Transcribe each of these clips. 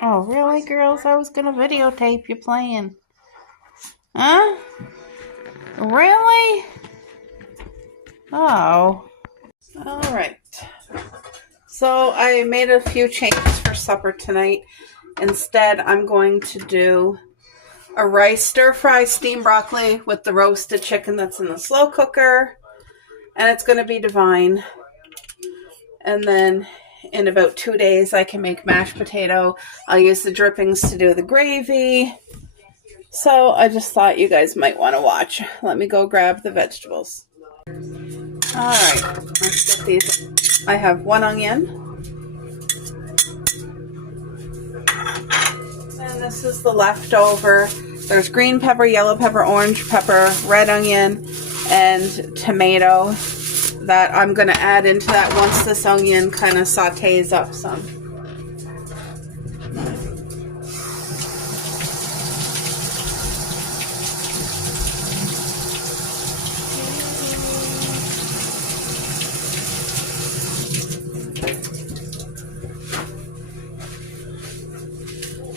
Oh, really, girls? I was gonna videotape you playing. Huh? Really? Oh. Alright. So I made a few changes for supper tonight. Instead, I'm going to do a rice stir-fry steamed broccoli with the roasted chicken that's in the slow cooker. And it's going to be divine. And then in about 2 days, I can make mashed potato. I'll use the drippings to do the gravy. So I just thought you guys might want to watch. Let me go grab the vegetables. Alright, let's get these. I have 1 onion. And this is the leftover. There's green pepper, yellow pepper, orange pepper, red onion, and tomato that I'm going to add into that once this onion kind of sautés up some.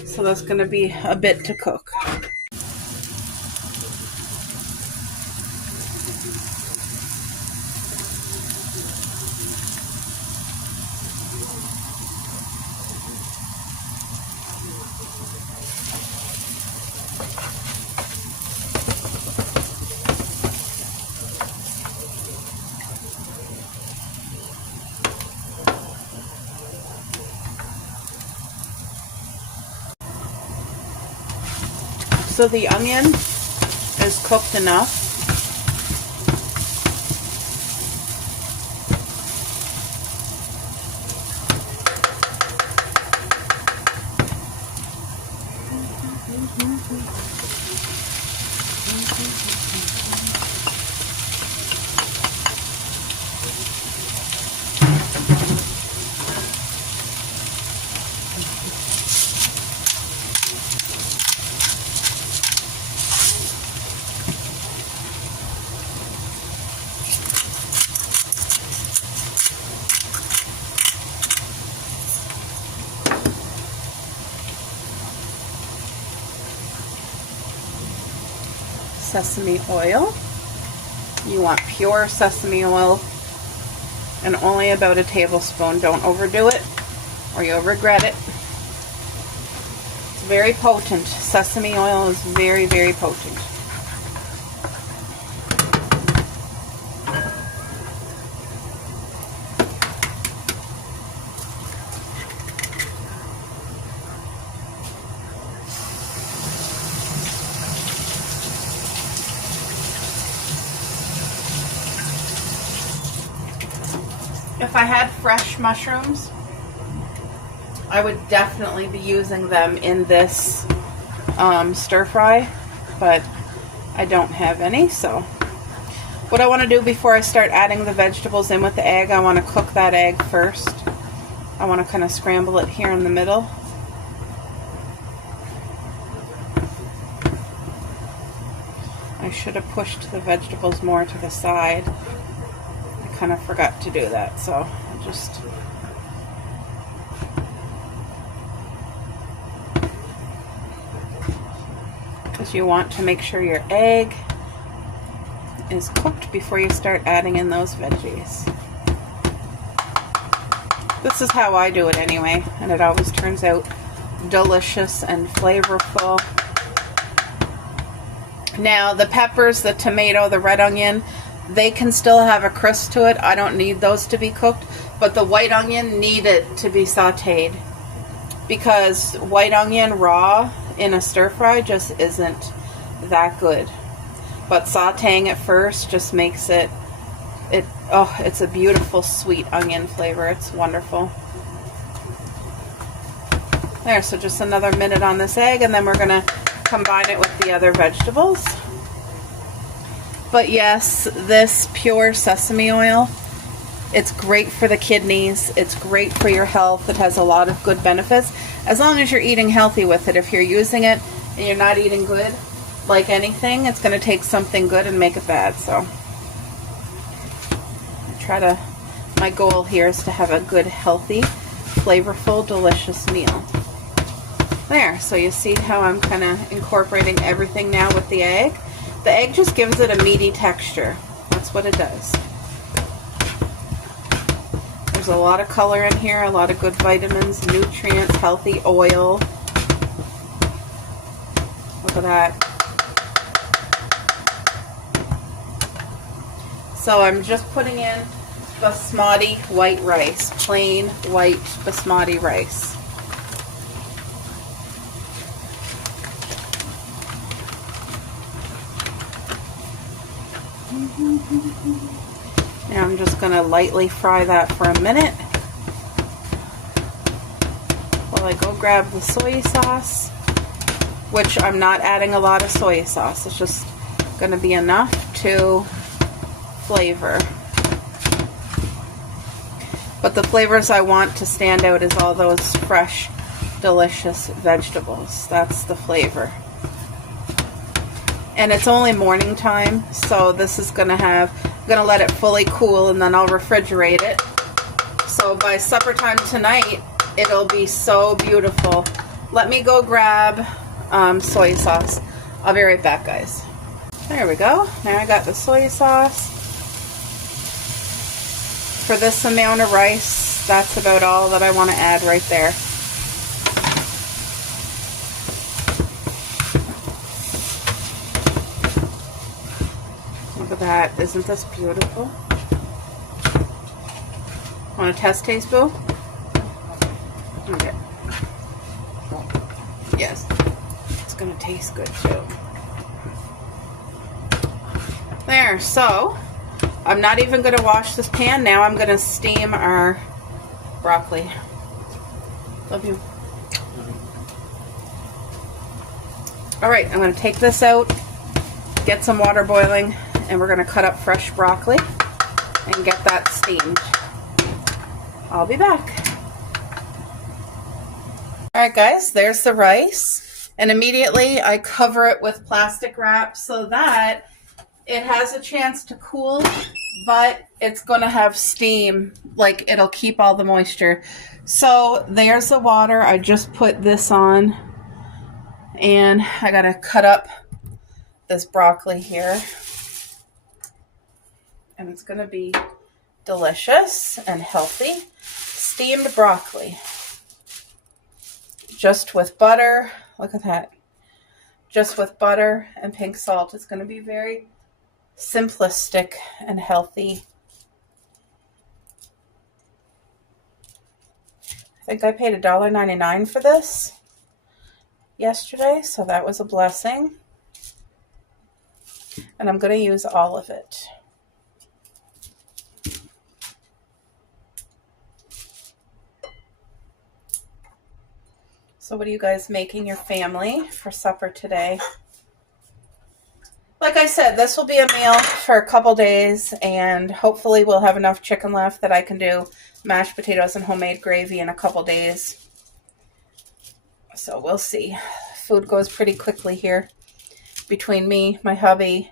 So that's going to be a bit to cook. So the onion is cooked enough. Sesame oil. You want pure sesame oil and only about a tablespoon. Don't overdo it or you'll regret it. It's very potent. Sesame oil is very, very potent. If I had fresh mushrooms, I would definitely be using them in this stir fry, but I don't have any. So what I want to do before I start adding the vegetables in with the egg, I want to cook that egg first. I want to kind of scramble it here in the middle. I should have pushed the vegetables more to the side. Kind of forgot to do that, so I'll just because you want to make sure your egg is cooked before you start adding in those veggies. This is how I do it anyway, and it always turns out delicious and flavorful. Now the peppers, the tomato, the red onion, they can still have a crisp to it. I don't need those to be cooked, but the white onion needed to be sauteed because white onion raw in a stir fry just isn't that good. But sauteing it first just makes it's a beautiful sweet onion flavor. It's wonderful. There, so just another minute on this egg, and then we're gonna combine it with the other vegetables. But yes, this pure sesame oil, it's great for the kidneys. It's great for your health. It has a lot of good benefits as long as you're eating healthy with it. If you're using it and you're not eating good, like anything, it's going to take something good and make it bad. So my goal here is to have a good, healthy, flavorful, delicious meal. There, so you see how I'm kind of incorporating everything now with the egg. The egg just gives it a meaty texture. That's what it does. There's a lot of color in here, a lot of good vitamins, nutrients, healthy oil. Look at that. So I'm just putting in basmati white rice, plain white basmati rice. Now I'm just going to lightly fry that for a minute while I go grab the soy sauce, which I'm not adding a lot of soy sauce. It's just going to be enough to flavor. But the flavors I want to stand out is all those fresh, delicious vegetables. That's the flavor. And it's only morning time, so this is going to have, I'm going to let it fully cool and then I'll refrigerate it. So by supper time tonight, it'll be so beautiful. Let me go grab soy sauce. I'll be right back, guys. There we go. Now I got the soy sauce. For this amount of rice, that's about all that I want to add right there. Look at that. Isn't this beautiful? Want a test taste, Boo? Okay. Yes. It's going to taste good, too. There. So, I'm not even going to wash this pan. Now I'm going to steam our broccoli. Love you. Alright, I'm going to take this out, get some water boiling, and we're going to cut up fresh broccoli and get that steamed. I'll be back. Alright guys, there's the rice. And immediately I cover it with plastic wrap so that it has a chance to cool, but it's going to have steam, like it'll keep all the moisture. So there's the water. I just put this on, and I got to cut up this broccoli here. And it's going to be delicious and healthy. Steamed broccoli. Just with butter. Look at that. Just with butter and pink salt. It's going to be very simplistic and healthy. I think I paid $1.99 for this yesterday, so that was a blessing. And I'm going to use all of it. So what are you guys making your family for supper today? Like I said, this will be a meal for a couple days, and hopefully we'll have enough chicken left that I can do mashed potatoes and homemade gravy in a couple days. So we'll see. Food goes pretty quickly here between me, my hubby,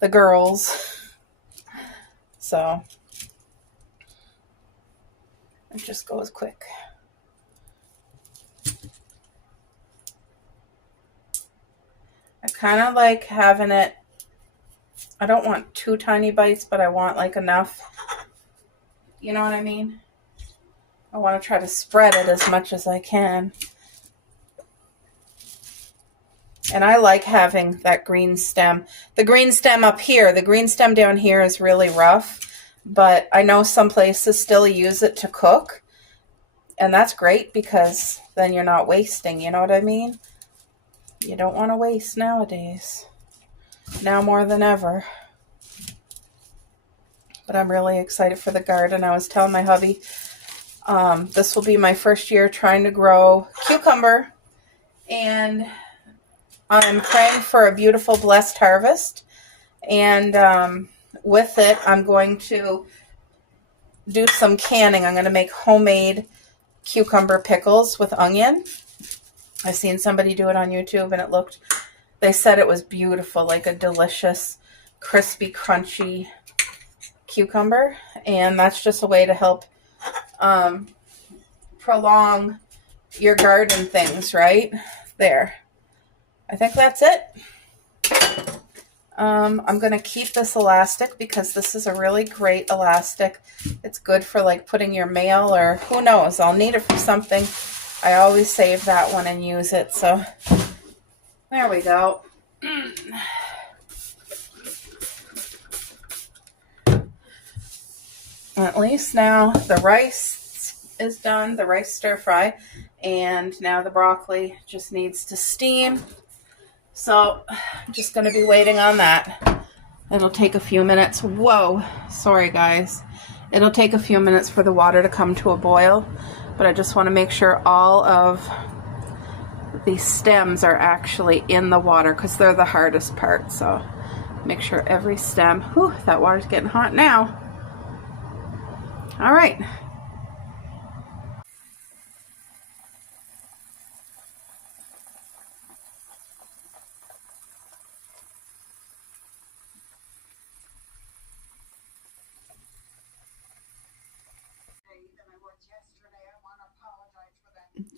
the girls. So it just goes quick. I kind of like having it, I don't want too tiny bites, but I want like enough, you know what I mean? I want to try to spread it as much as I can. And I like having that green stem. The green stem up here, the green stem down here is really rough, but I know some places still use it to cook. And that's great because then you're not wasting, you know what I mean? You don't want to waste nowadays. Now more than ever. But I'm really excited for the garden. I was telling my hubby, this will be my first year trying to grow cucumber. And I'm praying for a beautiful, blessed harvest. And with it, I'm going to do some canning. I'm going to make homemade cucumber pickles with onion. I've seen somebody do it on YouTube, and they said it was beautiful, like a delicious, crispy, crunchy cucumber. And that's just a way to help prolong your garden things, right? There. I think that's it. I'm going to keep this elastic because this is a really great elastic. It's good for like putting your mail, or who knows, I'll need it for something. I always save that one and use it. So there we go. At least now the rice is done, the rice stir fry, and now the broccoli just needs to steam. So I'm just going to be waiting on that. It'll take a few minutes. Whoa, sorry guys. It'll take a few minutes for the water to come to a boil, but I just want to make sure all of the stems are actually in the water because they're the hardest part. So make sure every stem, whew, that water's getting hot now. All right.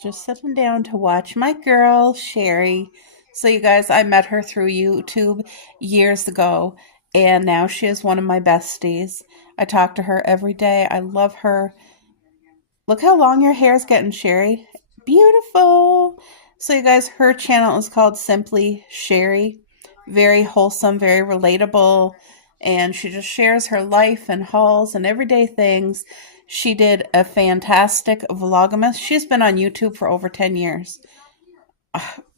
Just sitting down to watch my girl, Sherry. So you guys, I met her through YouTube years ago, and now she is one of my besties. I talk to her every day. I love her. Look how long your hair is getting, Sherry. Beautiful. So you guys, her channel is called Simply Sherry. Very wholesome, very relatable, and she just shares her life and hauls and everyday things. She did a fantastic Vlogmas. She's been on YouTube for over 10 years.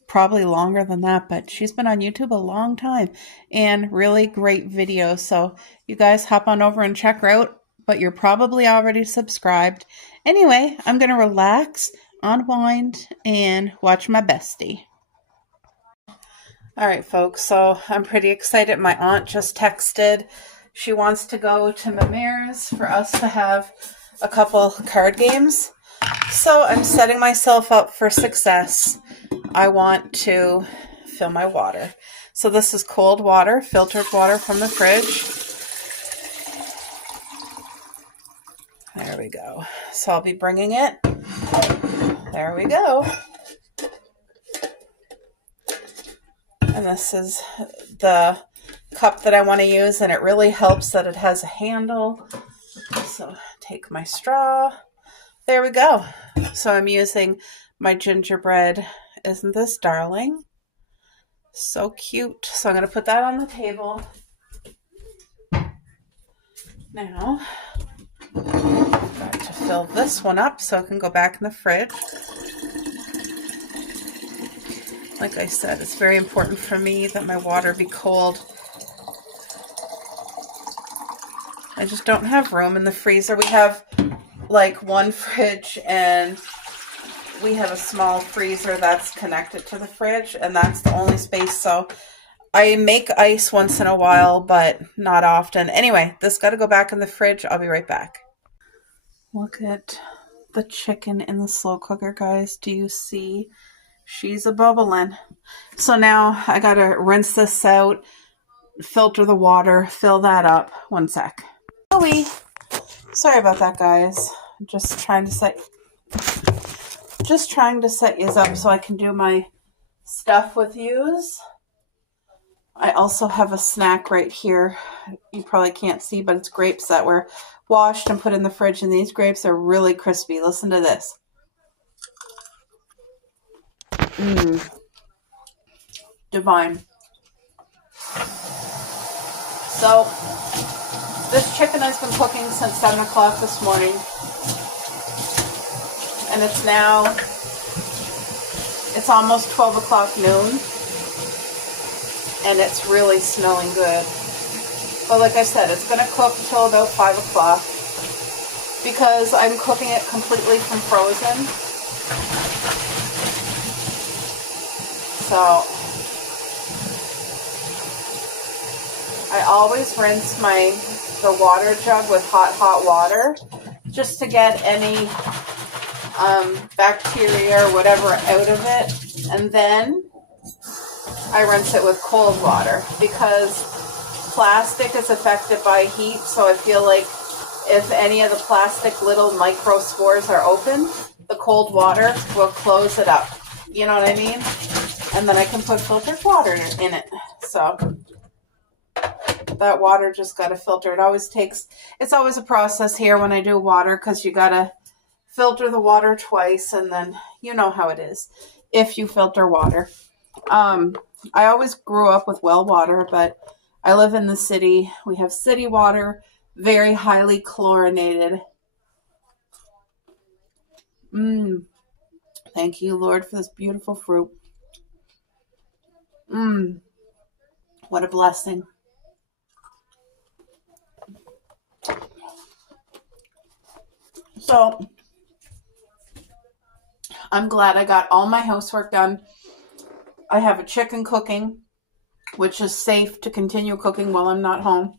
Probably longer than that, but she's been on YouTube a long time. And really great videos. So you guys hop on over and check her out. But you're probably already subscribed. Anyway, I'm going to relax, unwind, and watch my bestie. All right, folks. So I'm pretty excited. My aunt just texted. She wants to go to Mamare's for us to have a couple card games. So I'm setting myself up for success. I want to fill my water. So this is cold water, filtered water from the fridge. There we go. So I'll be bringing it. There we go. And this is the cup that I want to use, and it really helps that it has a handle. So take my straw. There we go. So I'm using my gingerbread. Isn't this darling? So cute. So I'm going to put that on the table. Now, I've got to fill this one up so it can go back in the fridge. Like I said, it's very important for me that my water be cold. I just don't have room in the freezer. We have like one fridge and we have a small freezer that's connected to the fridge, and that's the only space. So I make ice once in a while, but not often. Anyway, this got to go back in the fridge. I'll be right back. Look at the chicken in the slow cooker, guys. Do you see? She's a bubbling. So now I got to rinse this out, filter the water, fill that up. One sec. Sorry about that, guys. I'm just trying to set yous up so I can do my stuff with yous. I also have a snack right here. You probably can't see, but it's grapes that were washed and put in the fridge, and these grapes are really crispy. Listen to this. Divine. So this chicken has been cooking since 7 o'clock this morning, and it's almost 12 o'clock noon, and it's really smelling good. But like I said, it's going to cook till about 5 o'clock because I'm cooking it completely from frozen. So I always rinse the water jug with hot water just to get any bacteria or whatever out of it, and then I rinse it with cold water because plastic is affected by heat. So I feel like if any of the plastic little micro spores are open, the cold water will close it up. You know what I mean? And then I can put filtered water in it. So that water just got to filter. It's always a process here when I do water, because you got to filter the water twice, and then you know how it is if you filter water. I always grew up with well water, but I live in the city. We have city water, very highly chlorinated. Thank you, Lord, for this beautiful fruit. What a blessing. So I'm glad I got all my housework done. I have a chicken cooking, which is safe to continue cooking while I'm not home.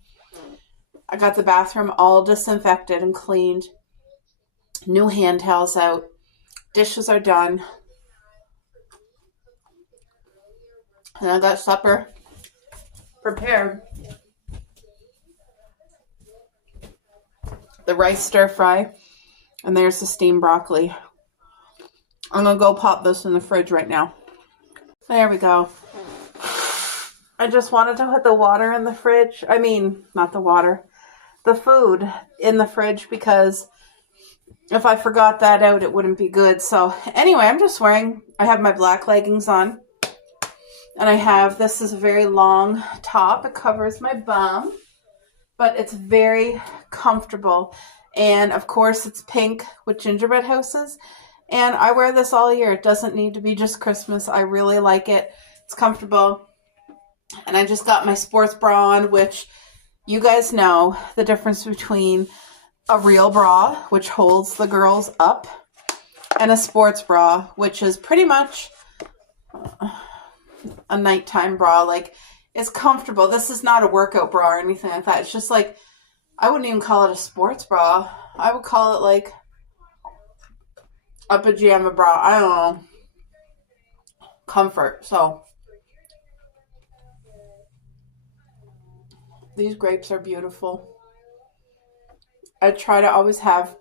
I got the bathroom all disinfected and cleaned. New hand towels out. Dishes are done. And I got supper prepared. The rice stir fry. And there's the steamed broccoli. I'm going to go pop this in the fridge right now. There we go. I just wanted to put the water in the fridge. I mean, not the water. The food in the fridge, because if I forgot that out, it wouldn't be good. So anyway, I have my black leggings on. And this is a very long top. It covers my bum. But it's very comfortable. And of course, it's pink with gingerbread houses. And I wear this all year. It doesn't need to be just Christmas. I really like it. It's comfortable. And I just got my sports bra on, which you guys know the difference between a real bra, which holds the girls up, and a sports bra, which is pretty much a nighttime bra. Like, it's comfortable. This is not a workout bra or anything like that. It's just like, I wouldn't even call it a sports bra. I would call it like a pajama bra. I don't know. Comfort. So these grapes are beautiful. I try to always have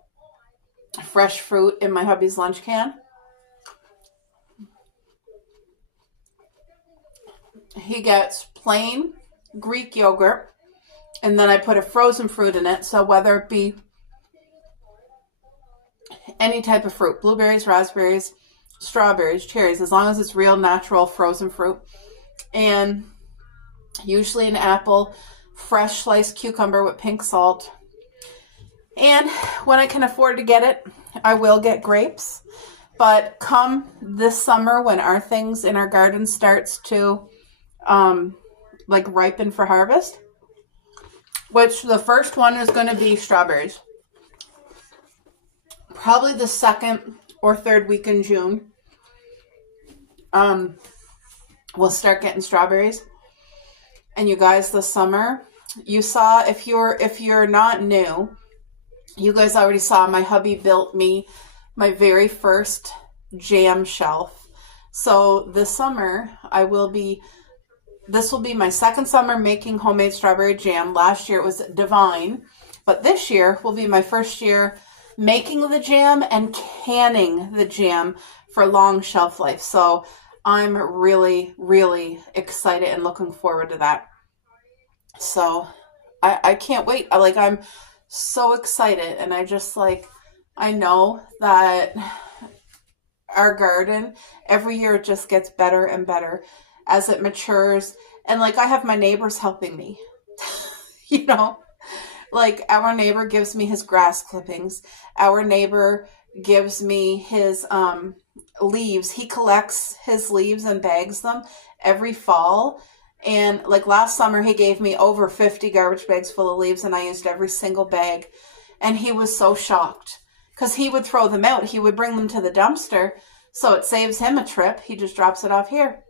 fresh fruit in my hubby's lunch can. He gets plain Greek yogurt, and then I put a frozen fruit in it. So whether it be any type of fruit, blueberries, raspberries, strawberries, cherries, as long as it's real, natural, frozen fruit. And usually an apple, fresh sliced cucumber with pink salt. And when I can afford to get it, I will get grapes. But come this summer, when our things in our garden starts to ripen for harvest, which the first one is going to be strawberries. Probably the second or third week in June, we'll start getting strawberries. And you guys, this summer, you saw, if you're not new, you guys already saw my hubby built me my very first jam shelf. So this summer, this will be my second summer making homemade strawberry jam. Last year it was divine, but this year will be my first year making the jam and canning the jam for long shelf life. So I'm really, really excited and looking forward to that. So I can't wait. I'm so excited. And I know that our garden, every year it just gets better and better as it matures. And I have my neighbors helping me, our neighbor gives me his grass clippings. Our neighbor gives me his leaves. He collects his leaves and bags them every fall. And last summer, he gave me over 50 garbage bags full of leaves, and I used every single bag. And he was so shocked because he would throw them out. He would bring them to the dumpster, so it saves him a trip. He just drops it off here.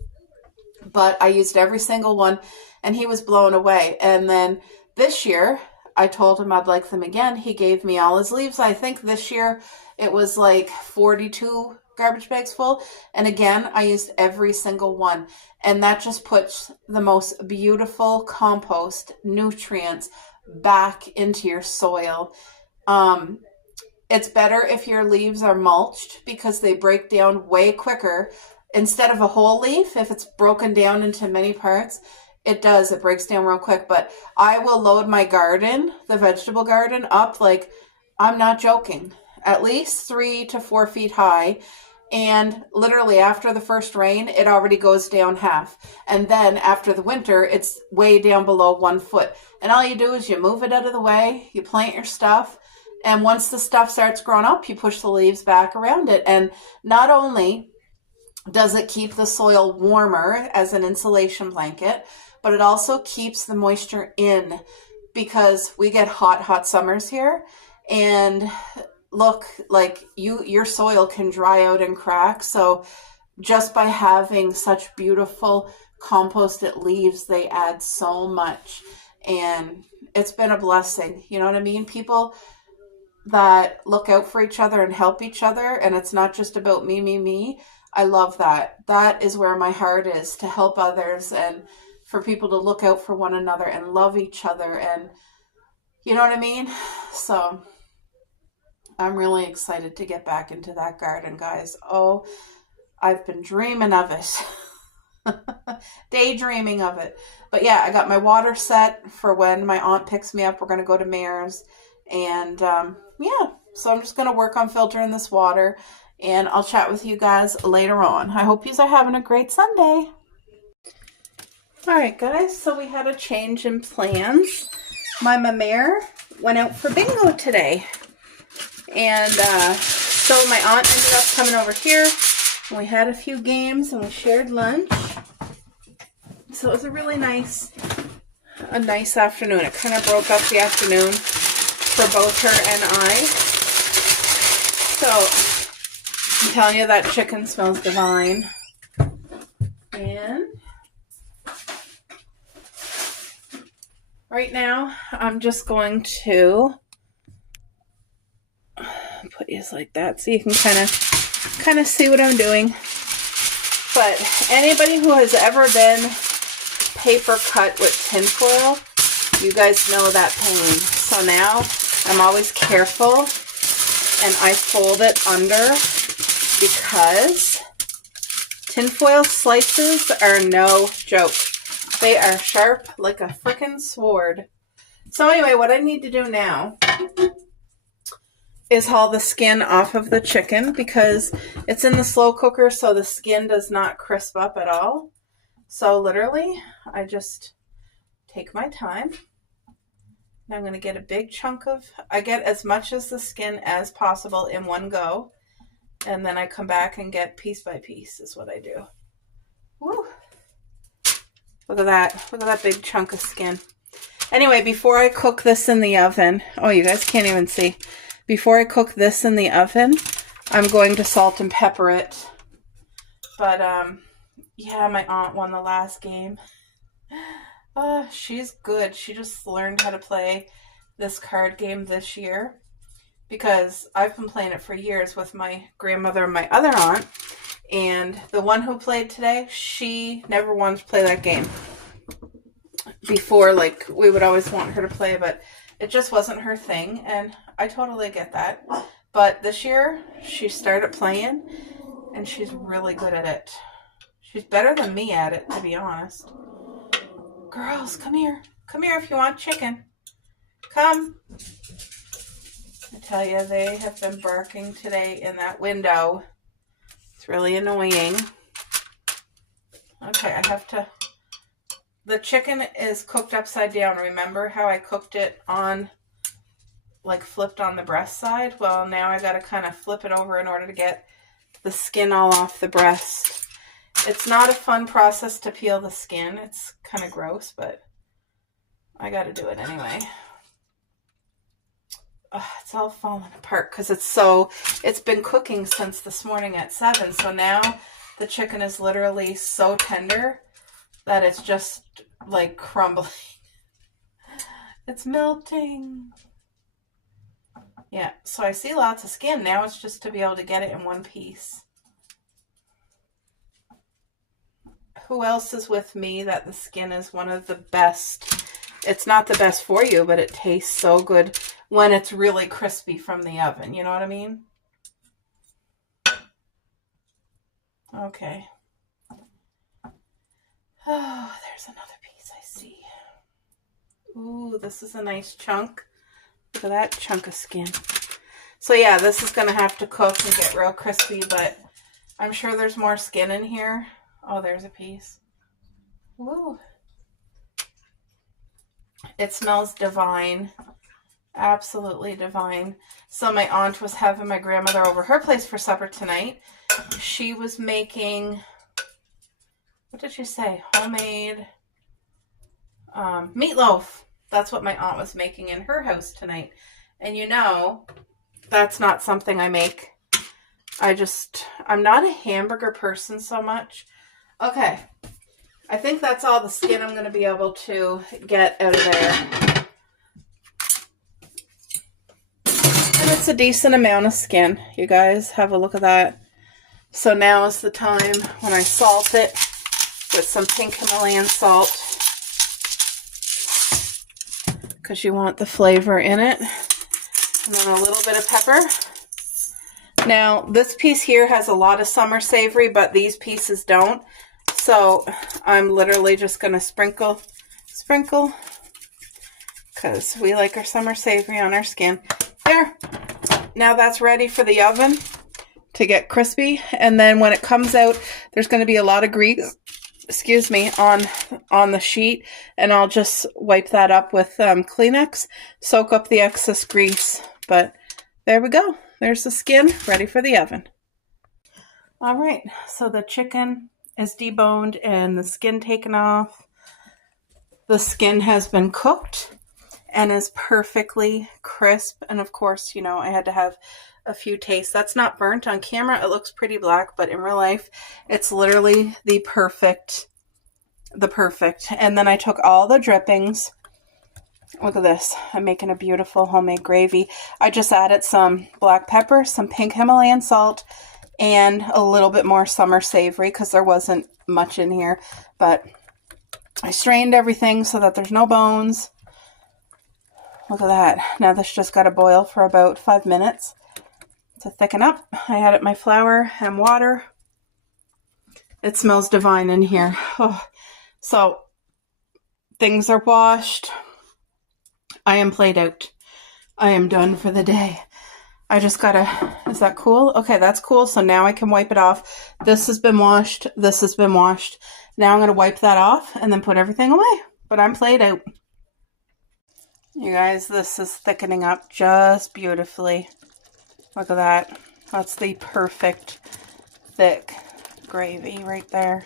But I used every single one, and he was blown away. And then this year, I told him I'd like them again. He gave me all his leaves. I think this year it was 42 garbage bags full. And again, I used every single one. And that just puts the most beautiful compost nutrients back into your soil. it's better if your leaves are mulched because they break down way quicker. Instead of a whole leaf, if it's broken down into many parts, it breaks down real quick. But I will load my garden, the vegetable garden, up like, I'm not joking, at least 3 to 4 feet high. And literally after the first rain, it already goes down half. And then after the winter, it's way down below 1 foot. And all you do is you move it out of the way, you plant your stuff. And once the stuff starts growing up, you push the leaves back around it. And not only does it keep the soil warmer as an insulation blanket, but it also keeps the moisture in, because we get hot summers here. And look, like your soil can dry out and crack. So just by having such beautiful composted leaves, they add so much. And it's been a blessing. You know what I mean? People that look out for each other and help each other, and it's not just about me. I love that. That is where my heart is, to help others and for people to look out for one another and love each other. And you know what I mean? So I'm really excited to get back into that garden, guys. Oh, I've been dreaming of it. Daydreaming of it. But yeah, I got my water set for when my aunt picks me up. We're going to go to Mare's. And yeah, so I'm just going to work on filtering this water. And I'll chat with you guys later on. I hope you are having a great Sunday. All right, guys. So we had a change in plans. My mare went out for bingo today. And so my aunt ended up coming over here. And we had a few games and we shared lunch. So it was a really nice afternoon. It kind of broke up the afternoon for both her and I. So I'm telling you, that chicken smells divine. And right now I'm just going to put these like that so you can kind of see what I'm doing. But anybody who has ever been paper cut with tinfoil, you guys know that pain. So now I'm always careful and I fold it under, because tinfoil slices are no joke. They are sharp like a frickin' sword. So anyway, what I need to do now is haul the skin off of the chicken, because it's in the slow cooker, so the skin does not crisp up at all. So literally, I just take my time. And I'm going to get a big chunk I get as much as the skin as possible in one go. And then I come back and get piece by piece is what I do. Woo! Look at that. Look at that big chunk of skin. Anyway, before I cook this in the oven, oh, you guys can't even see. Before I cook this in the oven, I'm going to salt and pepper it. But, yeah, my aunt won the last game. She's good. She just learned how to play this card game this year, because I've been playing it for years with my grandmother and my other aunt. And the one who played today, she never wanted to play that game. Before, like, we would always want her to play, but it just wasn't her thing. And I totally get that. But this year, she started playing, and she's really good at it. She's better than me at it, to be honest. Girls, come here. Come here if you want chicken. Come. I tell you, they have been barking today in that window. It's really annoying. Okay, I have to... The chicken is cooked upside down. Remember how I cooked it on, like, flipped on the breast side? Well, now I got to kind of flip it over in order to get the skin all off the breast. It's not a fun process to peel the skin. It's kind of gross, but I got to do it anyway. It's all falling apart because it's been cooking since this morning at 7. So now the chicken is literally so tender that it's just like crumbling. It's melting. Yeah, so I see lots of skin. Now it's just to be able to get it in one piece. Who else is with me that the skin is one of the best? It's not the best for you, but it tastes so good when it's really crispy from the oven. You know what I mean? Okay. Oh, there's another piece I see. Ooh, this is a nice chunk. Look at that chunk of skin. So yeah, this is going to have to cook and get real crispy, but I'm sure there's more skin in here. Oh, there's a piece. Woo. It smells divine. Absolutely divine. So my aunt was having my grandmother over her place for supper tonight. She was making, what did she say? Homemade meatloaf. That's what my aunt was making in her house tonight. And you know, that's not something I make. I'm not a hamburger person so much. Okay. I think that's all the skin I'm going to be able to get out of there. And it's a decent amount of skin. You guys have a look at that. So now is the time when I salt it with some pink Himalayan salt, because you want the flavor in it. And then a little bit of pepper. Now, this piece here has a lot of summer savory, but these pieces don't. So I'm literally just going to sprinkle, because we like our summer savory on our skin. There. Now that's ready for the oven to get crispy. And then when it comes out, there's going to be a lot of grease, on the sheet. And I'll just wipe that up with Kleenex, soak up the excess grease. But there we go. There's the skin ready for the oven. All right, so the chicken is deboned and the skin taken off. The skin has been cooked and is perfectly crisp. And of course, you know, I had to have a few tastes. That's not burnt on camera. It looks pretty black, but in real life, it's literally the perfect. And then I took all the drippings. Look at this. I'm making a beautiful homemade gravy. I just added some black pepper, some pink Himalayan salt, and a little bit more summer savory because there wasn't much in here. But I strained everything so that there's no bones. Look at that. Now this just got to boil for about 5 minutes to thicken up. I added my flour and water. It smells divine in here. Oh. So things are washed. I am played out. I am done for the day. I just gotta, is that cool? Okay, that's cool. So now I can wipe it off. This has been washed. This has been washed. Now I'm gonna wipe that off and then put everything away. But I'm played out. You guys, this is thickening up just beautifully. Look at that. That's the perfect thick gravy right there.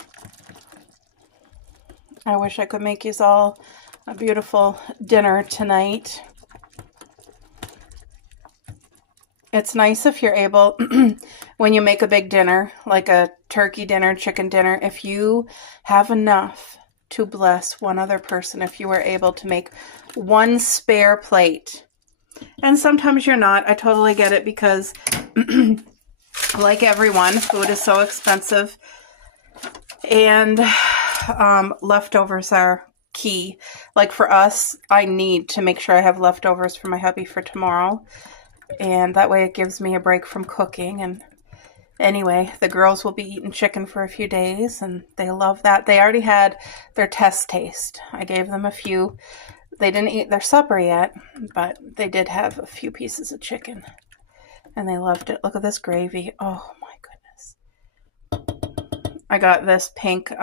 I wish I could make you all a beautiful dinner tonight. It's nice if you're able, when you make a big dinner, like a turkey dinner, chicken dinner, if you have enough to bless one other person, if you were able to make one spare plate. And sometimes you're not. I totally get it because, like everyone, food is so expensive. And leftovers are key. Like for us, I need to make sure I have leftovers for my hubby for tomorrow. And that way it gives me a break from cooking. And anyway, the girls will be eating chicken for a few days and they love that. They already had their test taste. I gave them a few. They didn't eat their supper yet, but they did have a few pieces of chicken and they loved it. Look at this gravy. Oh my goodness. I got this pink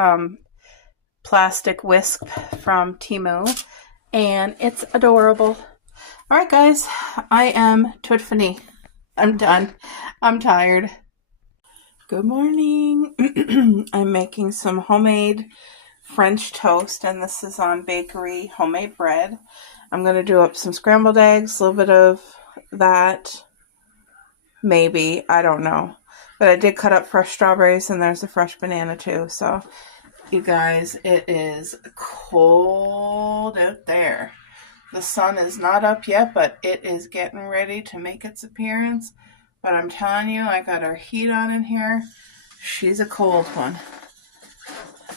plastic whisk from Temu and it's adorable. All right, guys, I am toute finie. I'm done. I'm tired. Good morning. I'm making some homemade French toast, and this is on bakery homemade bread. I'm going to do up some scrambled eggs, a little bit of that, maybe. I don't know. But I did cut up fresh strawberries, and there's a fresh banana, too. So, you guys, it is cold out there. The sun is not up yet, but it is getting ready to make its appearance. But I'm telling you, I got our heat on in here. She's a cold one.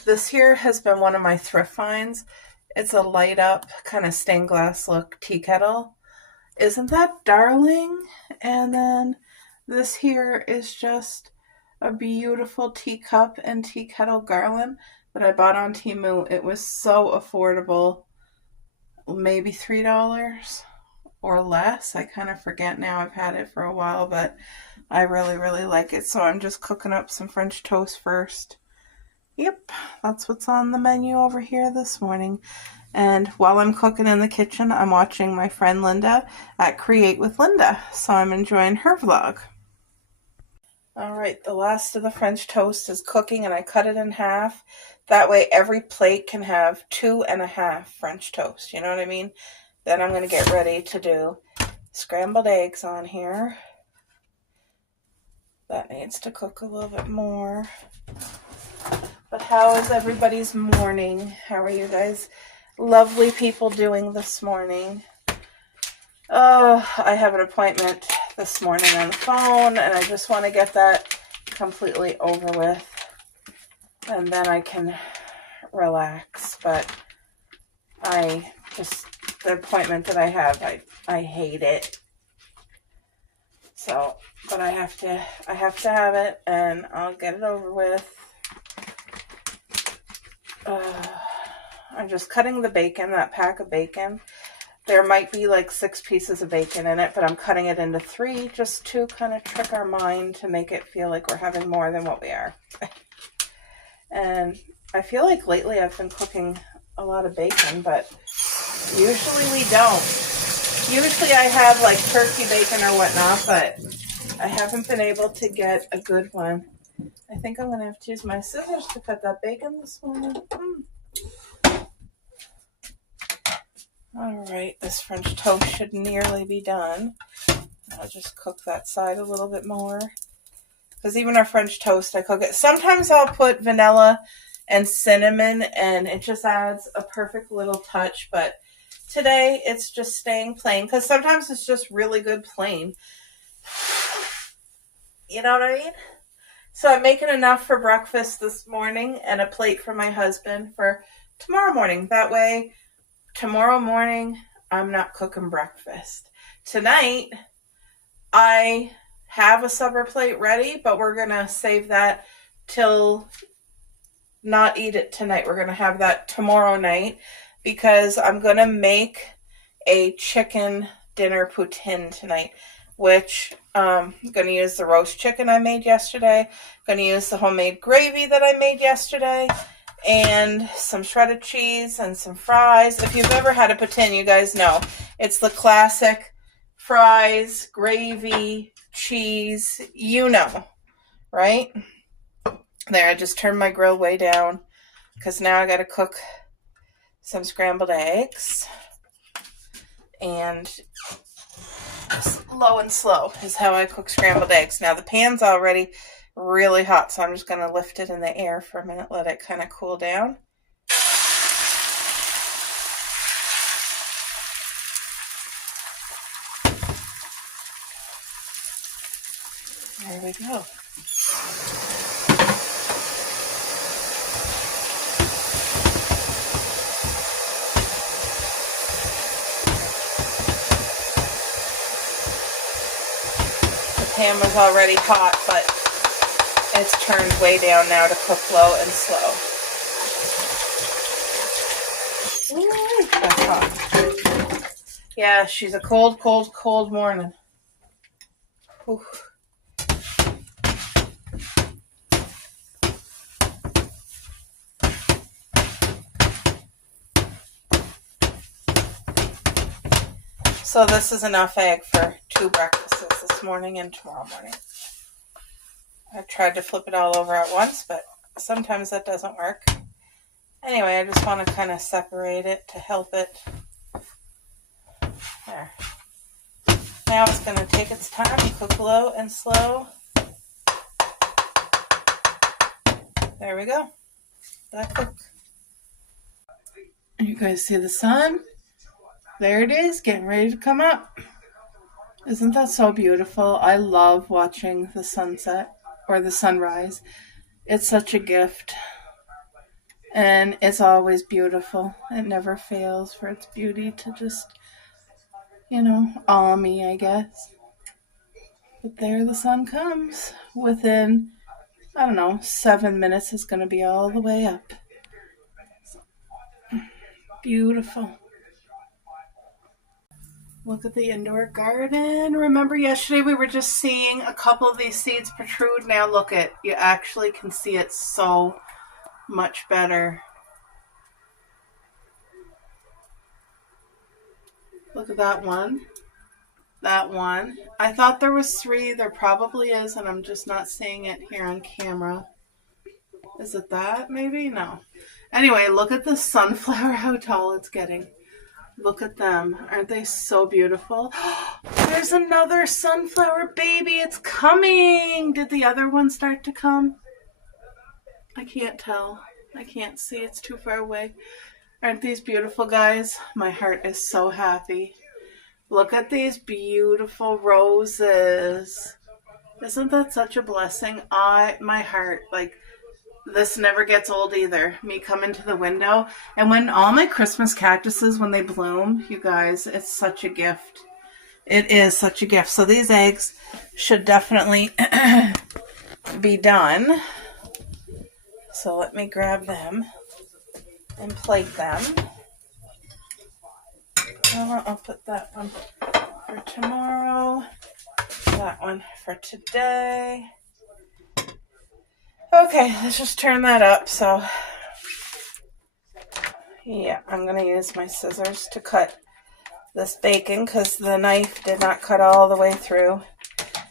This here has been one of my thrift finds. It's a light up kind of stained glass look tea kettle. Isn't that darling? And then this here is just a beautiful teacup and tea kettle garland that I bought on Temu. It was so affordable, maybe $3 or less. I kind of forget now. I've had it for a while, but I really, really like it. So I'm just cooking up some French toast first. Yep, that's what's on the menu over here this morning. And while I'm cooking in the kitchen, I'm watching my friend Linda at Create with Linda. So I'm enjoying her vlog. All right, the last of the French toast is cooking, and I cut it in half. That way every plate can have 2.5 French toast. You know what I mean? Then I'm going to get ready to do scrambled eggs on here. That needs to cook a little bit more. But how is everybody's morning? How are you guys lovely people doing this morning? Oh, I have an appointment this morning on the phone, and I just want to get that completely over with, and then I can relax. But the appointment that I have, I hate it. So, but I have to have it, and I'll get it over with. I'm just cutting the bacon, that pack of bacon. There might be like 6 pieces of bacon in it, but I'm cutting it into 3 just to kind of trick our mind to make it feel like we're having more than what we are. And I feel like lately I've been cooking a lot of bacon, but usually we don't. Usually I have like turkey bacon or whatnot, but I haven't been able to get a good one. I think I'm going to have to use my scissors to cut that bacon this morning. All right, this French toast should nearly be done. I'll just cook that side a little bit more. Because even our French toast, I cook it. Sometimes I'll put vanilla and cinnamon, and it just adds a perfect little touch. But today, it's just staying plain. Because sometimes it's just really good plain. You know what I mean? So I'm making enough for breakfast this morning and a plate for my husband for tomorrow morning. That way, tomorrow morning, I'm not cooking breakfast. Tonight, I have a supper plate ready, but we're going to save that till not eat it tonight. We're going to have that tomorrow night because I'm going to make a chicken dinner poutine tonight, which I'm going to use the roast chicken I made yesterday. I'm going to use the homemade gravy that I made yesterday. And some shredded cheese and some fries. If you've ever had a poutine, you guys know. It's the classic fries, gravy, cheese, you know, right? There, I just turned my grill way down because now I got to cook some scrambled eggs. And low and slow is how I cook scrambled eggs. Now the pan's already really hot, so I'm just going to lift it in the air for a minute, let it kind of cool down. There we go. The pan was already hot, but it's turned way down now to cook low and slow. Ooh, that's hot. Yeah, she's a cold, cold, cold morning. Ooh. So this is enough egg for 2 breakfasts this morning and tomorrow morning. I tried to flip it all over at once, but sometimes that doesn't work. Anyway, I just want to kind of separate it to help it. There. Now it's going to take its time and cook low and slow. There we go. That cook. You guys see the sun? There it is, getting ready to come up. Isn't that so beautiful? I love watching the sunset or the sunrise. It's such a gift. And it's always beautiful. It never fails for its beauty to just you know, all me, I guess. But there the sun comes. Within, I don't know, 7 minutes it's going to be all the way up. Beautiful. Look at the indoor garden. Remember yesterday we were just seeing a couple of these seeds protrude? Now look at, you actually can see it so much better. Look at that one. That one. I thought there was 3. There probably is, and I'm just not seeing it here on camera. Is it that? Maybe? No. Anyway, look at the sunflower, how tall it's getting. Look at them. Aren't they so beautiful? There's another sunflower baby. It's coming. Did the other one start to come? I can't tell. I can't see. It's too far away. Aren't these beautiful, guys? My heart is so happy. Look at these beautiful roses. Isn't that such a blessing? My heart, like, this never gets old either. Me coming to the window. And when all my Christmas cactuses, when they bloom, you guys, it's such a gift. It is such a gift. So these eggs should definitely be done. So let me grab them and plate them. I'll put that one for tomorrow. That one for today. Okay, let's just turn that up. So, yeah, I'm going to use my scissors to cut this bacon because the knife did not cut all the way through.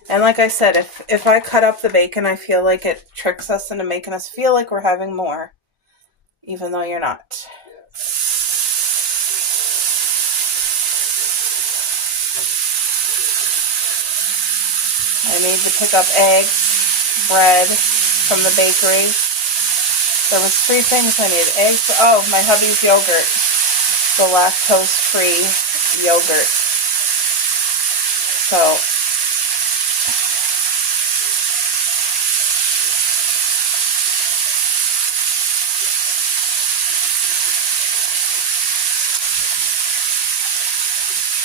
And like I said, if I cut up the bacon, I feel like it tricks us into making us feel like we're having more, even though you're not. I need to pick up eggs, bread from the bakery. There was 3 things I needed. Eggs. Oh, my hubby's yogurt. The lactose-free yogurt. So,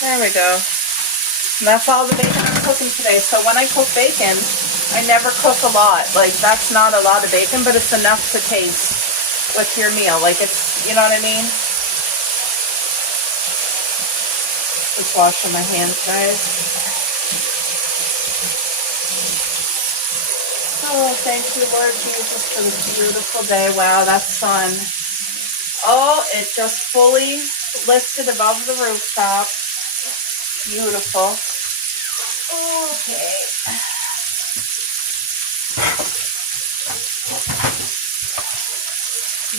there we go. And that's all the bacon I'm cooking today. So when I cook bacon, I never cook a lot. Like, that's not a lot of bacon, but it's enough to taste with your meal. Like, it's, you know what I mean? Just washing my hands, guys. Oh, thank you, Lord Jesus, for this beautiful day. Wow, that sun. Oh, it just fully lifted above the rooftop. Beautiful. Okay.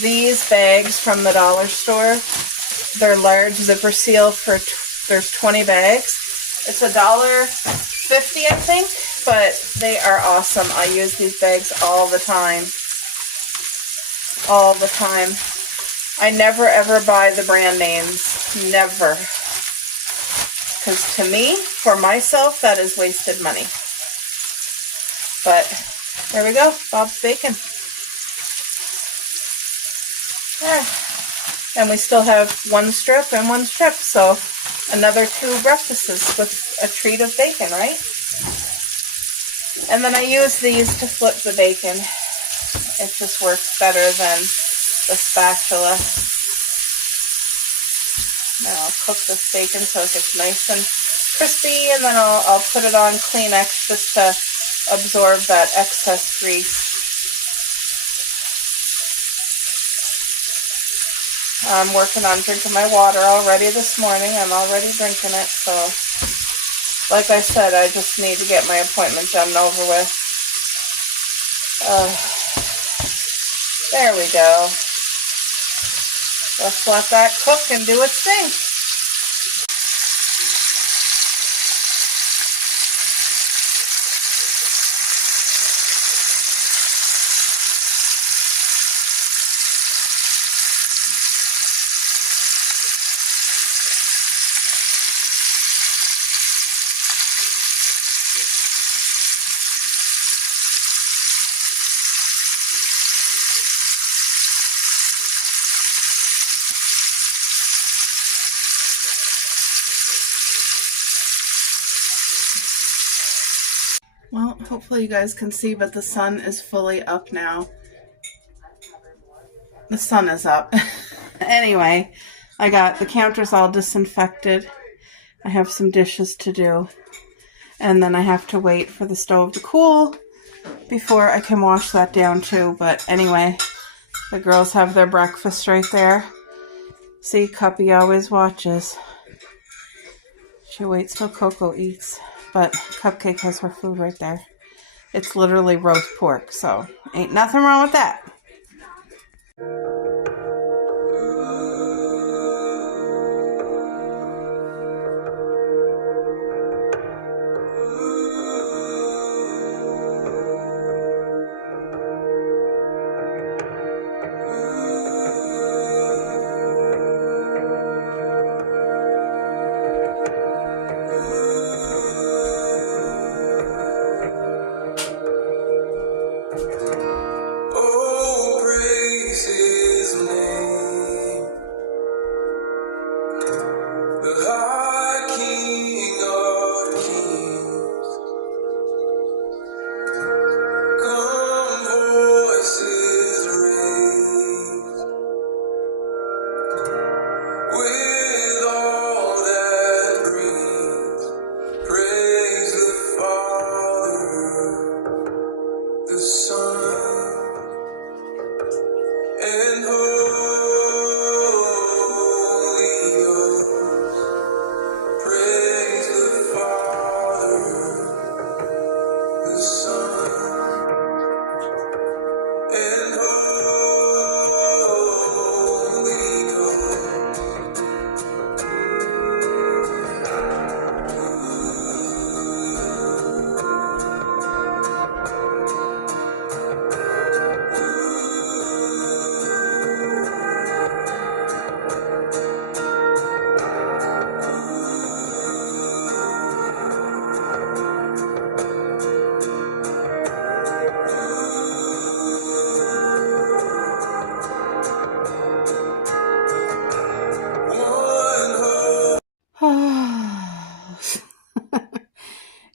These bags from the dollar store, they're large zipper seal for, there's 20 bags. It's $1.50, I think, but they are awesome. I use these bags all the time. All the time. I never ever buy the brand names. Never. Because to me, for myself, that is wasted money. But there we go, Bob's Bacon. And we still have 1 strip and 1 strip, so another 2 breakfasts with a treat of bacon, right? And then I use these to flip the bacon. It just works better than the spatula. Now I'll cook this bacon so it gets nice and crispy, and then I'll put it on Kleenex just to absorb that excess grease. I'm working on drinking my water already this morning. I'm already drinking it, so like I said, I just need to get my appointment done and over with. There we go. Let's let that cook and do its thing. Hopefully you guys can see, but the sun is fully up now. The sun is up. Anyway, I got the counters all disinfected. I have some dishes to do. And then I have to wait for the stove to cool before I can wash that down too. But anyway, the girls have their breakfast right there. See, Cuppy always watches. She waits till Coco eats. But Cupcake has her food right there. It's literally roast pork, so ain't nothing wrong with that.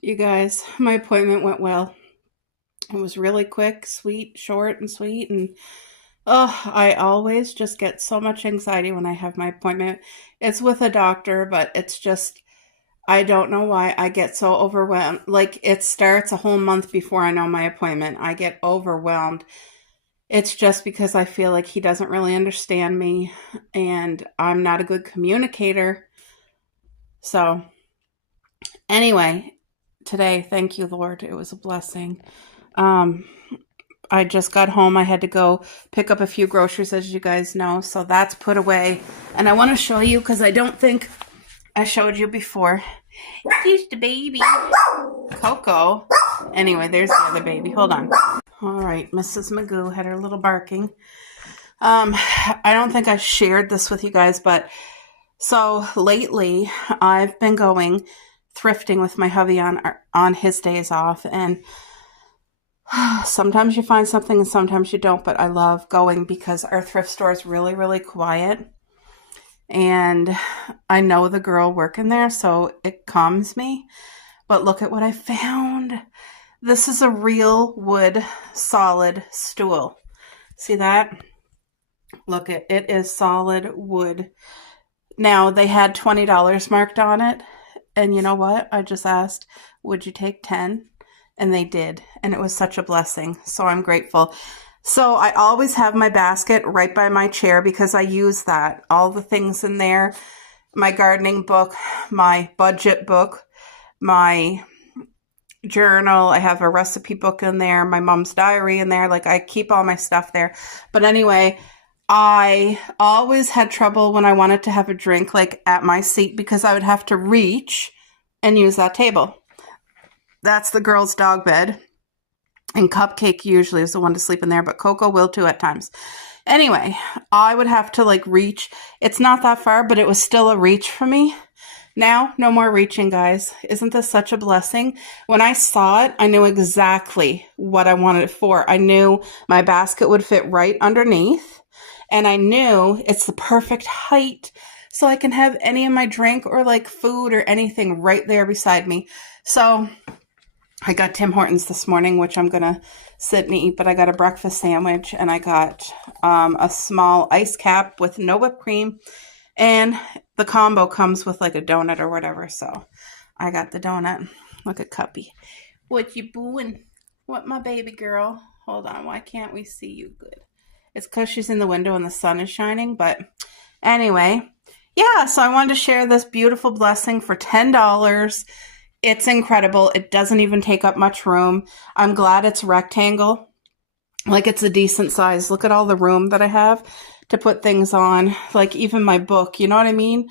You guys, my appointment went well. It was really quick, sweet, short and sweet, and I always just get so much anxiety when I have my appointment. It's with a doctor, but it's just, I don't know why I get so overwhelmed. Like, it starts a whole month before I know my appointment. I get overwhelmed. It's just because I feel like he doesn't really understand me, and I'm not a good communicator. So, anyway, today, thank you, Lord. It was a blessing. I just got home. I had to go pick up a few groceries, as you guys know. So that's put away. And I want to show you, because I don't think I showed you before. Here's the baby. Coco. Anyway, there's the other baby. Hold on. All right. Mrs. Magoo had her little barking. I don't think I shared this with you guys, but so lately I've been going thrifting with my hubby on his days off, and sometimes you find something and sometimes you don't, but I love going because our thrift store is really, really quiet, and I know the girl working there, so it calms me. But look at what I found. This is a real wood solid stool. See that? Look, it is solid wood. Now, they had $20 marked on it. And you know what? I just asked, would you take 10? And they did. And it was such a blessing. So I'm grateful. So I always have my basket right by my chair because I use that. All the things in there, my gardening book, my budget book, my journal. I have a recipe book in there, my mom's diary in there. Like, I keep all my stuff there. But anyway, I always had trouble when I wanted to have a drink, like at my seat, because I would have to reach and use that table. That's the girls' dog bed. And Cupcake usually is the one to sleep in there, but Coco will too at times. Anyway, I would have to like reach. It's not that far, but it was still a reach for me. Now, no more reaching, guys. Isn't this such a blessing? When I saw it, I knew exactly what I wanted it for. I knew my basket would fit right underneath. And I knew it's the perfect height so I can have any of my drink or like food or anything right there beside me. So I got Tim Hortons this morning, which I'm going to sit and eat, but I got a breakfast sandwich and I got a small ice cap with no whipped cream, and the combo comes with like a donut or whatever, so I got the donut. Look at Cuppy. What you booing? What, my baby girl? Hold on, why can't we see you good? It's because she's in the window and the sun is shining, but anyway, yeah, so I wanted to share this beautiful blessing for $10. It's incredible. It doesn't even take up much room. I'm glad it's rectangle. Like, it's a decent size. Look at all the room that I have to put things on. Like, even my book, you know what I mean?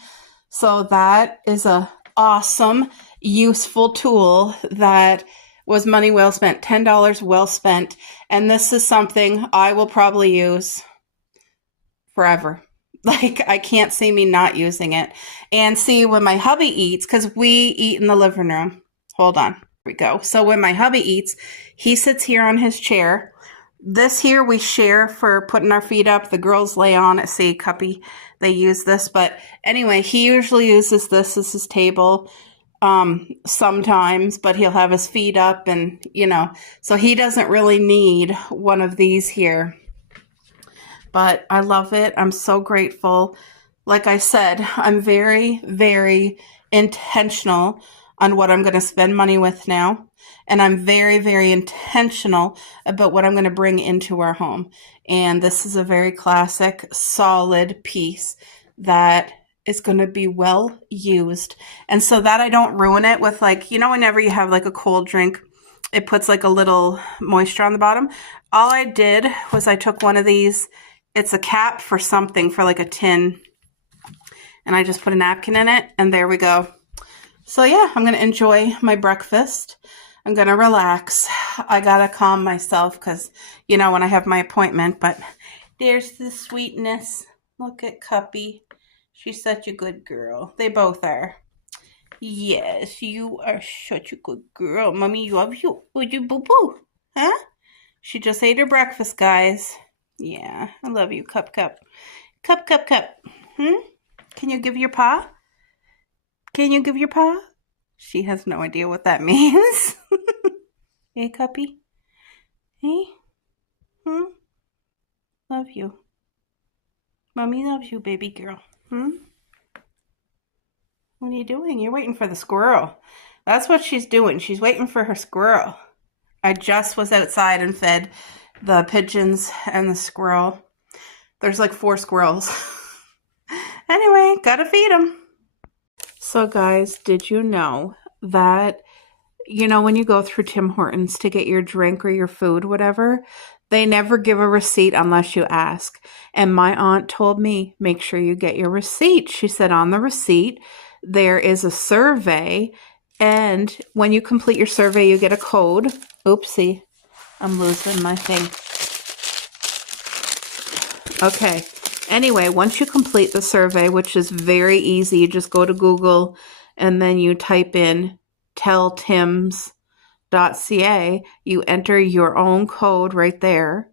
So that is a awesome, useful tool that was money well spent. $10 well spent. And this is something I will probably use forever. Like, I can't see me not using it. And see, when my hubby eats, because we eat in the living room. Hold on. Here we go. So when my hubby eats, he sits here on his chair. This here we share for putting our feet up. The girls lay on it. See, Cuppy, they use this. But anyway, he usually uses this as his table sometimes, but he'll have his feet up and, you know, so he doesn't really need one of these here. But I love it. I'm so grateful. Like I said, I'm very, very intentional on what I'm going to spend money with now. And I'm very, very intentional about what I'm going to bring into our home. And this is a very classic, solid piece that is going to be well used. And so that I don't ruin it with, like, you know, whenever you have like a cold drink, it puts like a little moisture on the bottom. All I did was I took one of these. It's a cap for something, for like a tin. And I just put a napkin in it, and there we go. So yeah, I'm going to enjoy my breakfast. I'm going to relax. I got to calm myself because, you know, when I have my appointment. But there's the sweetness. Look at Cuppy. She's such a good girl. They both are. Yes, you are such a good girl. Mommy loves you. Would you boo-boo? Huh? She just ate her breakfast, guys. Yeah, I love you, Cup. Cup. Can you give your paw? Can you give your paw? She has no idea what that means. Hey, Cuppy. Hey? Love you. Mommy loves you, baby girl. What are you doing? You're waiting for the squirrel. That's what she's doing. She's waiting for her squirrel. I just was outside and fed the pigeons and the squirrel. There's like 4 squirrels. Anyway, gotta feed them. So guys, did you know that, you know, when you go through Tim Hortons to get your drink or your food, whatever, they never give a receipt unless you ask. And my aunt told me, make sure you get your receipt. She said on the receipt, there is a survey. And when you complete your survey, you get a code. Oopsie, I'm losing my thing. Okay. Anyway, once you complete the survey, which is very easy, you just go to Google and then you type in telltims.ca. You enter your own code right there.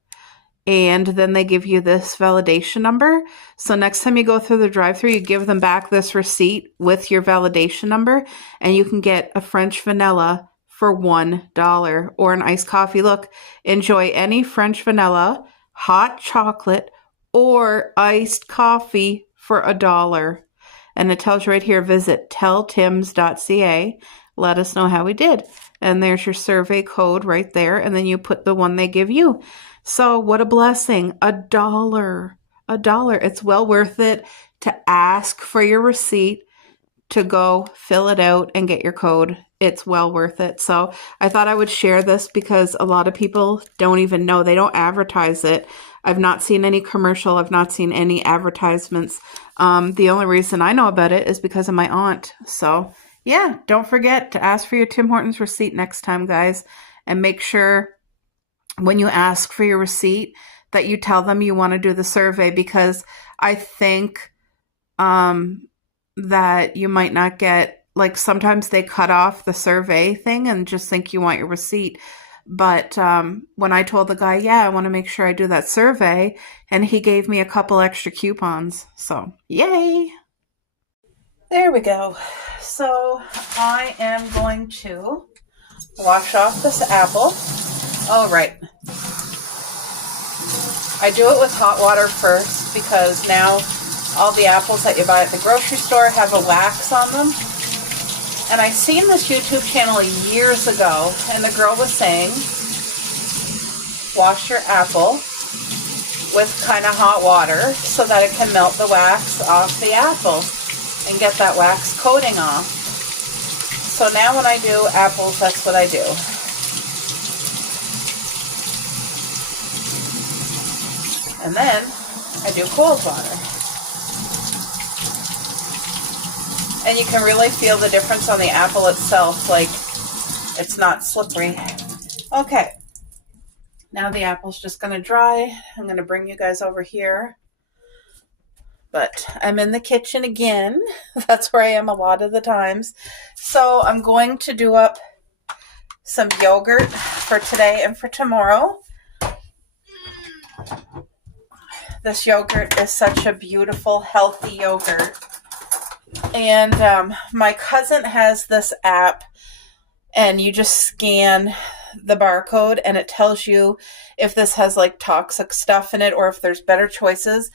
And then they give you this validation number. So next time you go through the drive-thru, you give them back this receipt with your validation number, and you can get a French vanilla for $1 or an iced coffee. Look, enjoy any French vanilla, hot chocolate, or iced coffee for $1. And it tells you right here, visit telltims.ca. Let us know how we did. And there's your survey code right there. And then you put the one they give you. So what a blessing. $1. $1. It's well worth it to ask for your receipt, to go fill it out and get your code. It's well worth it. So I thought I would share this because a lot of people don't even know. They don't advertise it. I've not seen any commercial. I've not seen any advertisements. The only reason I know about it is because of my aunt. So yeah, don't forget to ask for your Tim Hortons receipt next time, guys. And make sure when you ask for your receipt that you tell them you want to do the survey, because I think that you might not get, like, sometimes they cut off the survey thing and just think you want your receipt. But when I told the guy, yeah, I want to make sure I do that survey, and he gave me a couple extra coupons. So, yay! There we go. So I am going to wash off this apple. Oh, right. I do it with hot water first because now all the apples that you buy at the grocery store have a wax on them. And I seen this YouTube channel years ago, and the girl was saying, wash your apple with kind of hot water so that it can melt the wax off the apple and get that wax coating off. So now when I do apples, that's what I do. And then I do cold water. And you can really feel the difference on the apple itself, like it's not slippery. Okay, now the apple's just going to dry. I'm going to bring you guys over here. But I'm in the kitchen again. That's where I am a lot of the times. So I'm going to do up some yogurt for today and for tomorrow. This yogurt is such a beautiful, healthy yogurt. And my cousin has this app, and you just scan the barcode and it tells you if this has like toxic stuff in it or if there's better choices.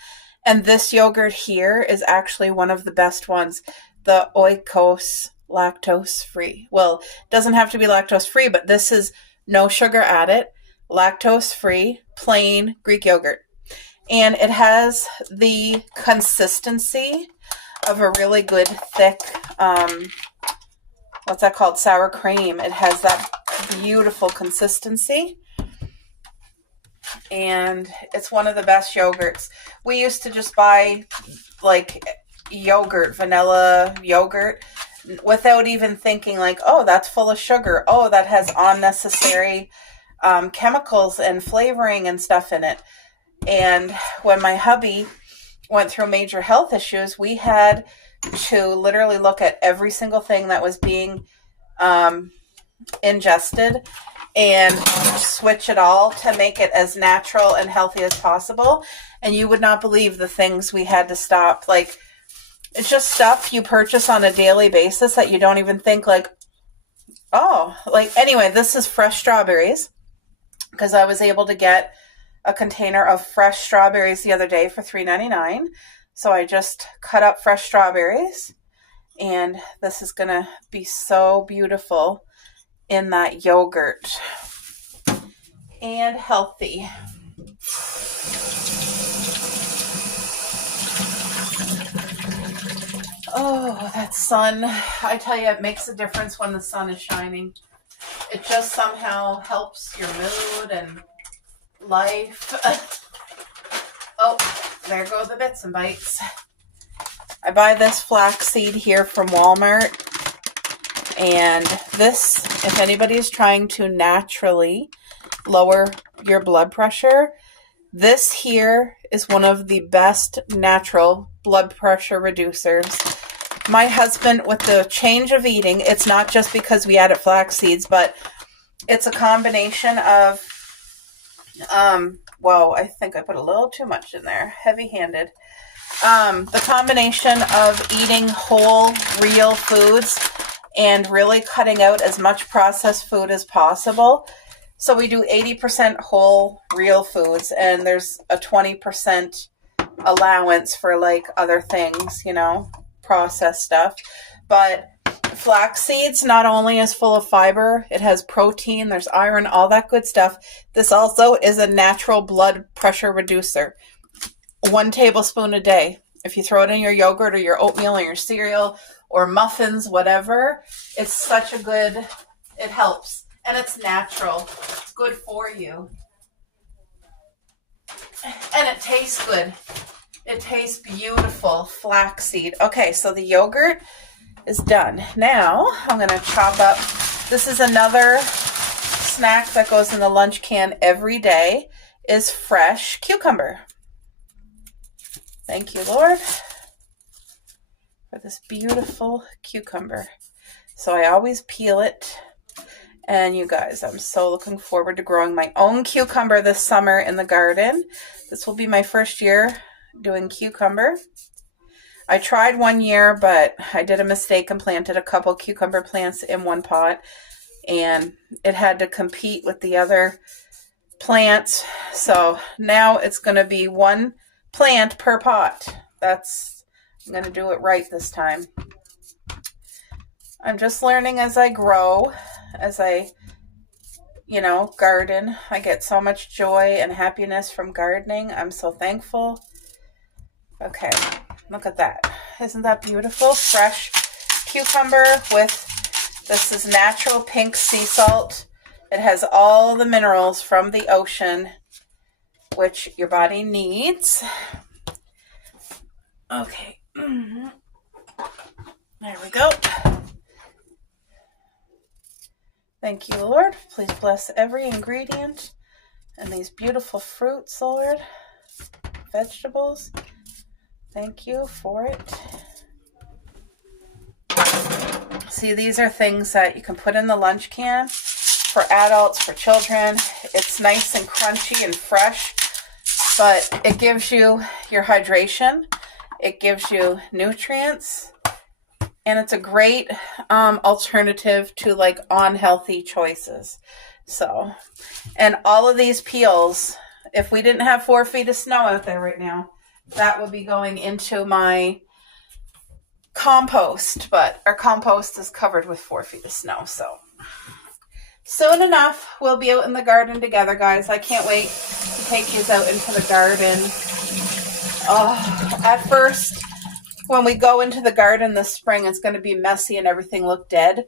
And this yogurt here is actually one of the best ones, the Oikos lactose free. Well, it doesn't have to be lactose free, but this is no sugar added, lactose free, plain Greek yogurt. And it has the consistency of a really good thick, what's that called? Sour cream. It has that beautiful consistency. And it's one of the best yogurts. We used to just buy like yogurt, vanilla yogurt, without even thinking like, oh, that's full of sugar. Oh, that has unnecessary chemicals and flavoring and stuff in it. And when my hubby went through major health issues, we had to literally look at every single thing that was being ingested and switch it all to make it as natural and healthy as possible. And you would not believe the things we had to stop. Like, it's just stuff you purchase on a daily basis that you don't even think like, oh, like, anyway, this is fresh strawberries because I was able to get a container of fresh strawberries the other day for $3.99. So I just cut up fresh strawberries, and this is going to be so beautiful in that yogurt and healthy. Oh, that sun. I tell you, it makes a difference when the sun is shining. It just somehow helps your mood and life. Oh, there go the bits and bites. I buy this flaxseed here from Walmart. And this, if anybody's trying to naturally lower your blood pressure, this here is one of the best natural blood pressure reducers. My husband, with the change of eating, it's not just because we added flax seeds, but it's a combination of whoa, I think I put a little too much in there. Heavy-handed. The combination of eating whole, real foods and really cutting out as much processed food as possible. So we do 80% whole, real foods, and there's a 20% allowance for like other things, you know, processed stuff. But flax seeds not only is full of fiber, it has protein, there's iron, all that good stuff. This also is a natural blood pressure reducer. 1 tablespoon a day. If you throw it in your yogurt or your oatmeal or your cereal or muffins, whatever, it's such a good, it helps. And it's natural. It's good for you. And it tastes good. It tastes beautiful. Flaxseed. Okay, so the yogurt is done. Now I'm going to chop up. This is another snack that goes in the lunch can every day, is fresh cucumber. Thank you, Lord, for this beautiful cucumber. So I always peel it. And you guys, I'm so looking forward to growing my own cucumber this summer in the garden. This will be my first year doing cucumber. I tried one year, but I did a mistake and planted a couple cucumber plants in one pot. and it had to compete with the other plants. So now it's going to be 1 plant per pot. I'm going to do it right this time. I'm just learning as I grow, as I, garden. I get so much joy and happiness from gardening. I'm so thankful. Okay, look at that. Isn't that beautiful? Fresh cucumber this is natural pink sea salt. It has all the minerals from the ocean, which your body needs. Okay. There we go. Thank you, Lord. Please bless every ingredient and these beautiful fruits, Lord. Vegetables. Thank you for it. See, these are things that you can put in the lunch can for adults, for children. It's nice and crunchy and fresh, but it gives you your hydration. It gives you nutrients, and it's a great alternative to like unhealthy choices. So, and all of these peels, if we didn't have 4 feet of snow out there right now, that would be going into my compost, but our compost is covered with 4 feet of snow. So soon enough, we'll be out in the garden together, guys. I can't wait to take you out into the garden. Oh, at first, when we go into the garden this spring, it's going to be messy and everything look dead,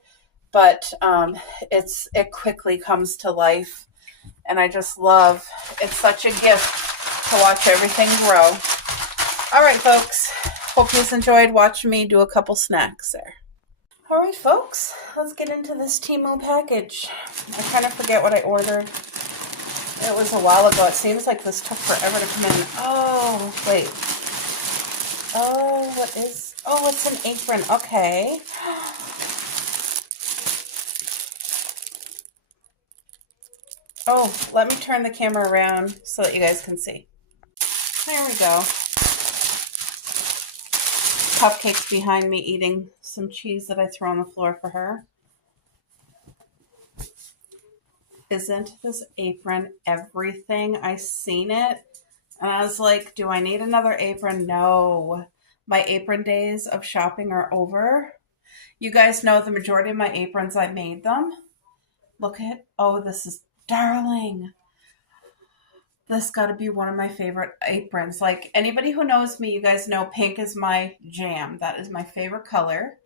but it quickly comes to life, and I just love, it's such a gift to watch everything grow. All right, folks. Hope you enjoyed watching me do a couple snacks there. All right, folks. Let's get into this Temu package. I kind of forget what I ordered. It was a while ago. It seems like this took forever to come in. Oh, wait. Oh, what is... Oh, it's an apron. Okay. Oh, let me turn the camera around so that you guys can see. There we go. Cupcakes behind me eating some cheese that I throw on the floor for her. Isn't this apron everything? I seen it and I was like, do I need another apron? No. My apron days of shopping are over. You guys know the majority of my aprons, I made them. Look at, oh, this is darling. This got to be one of my favorite aprons. Like, anybody who knows me, you guys know pink is my jam. That is my favorite color.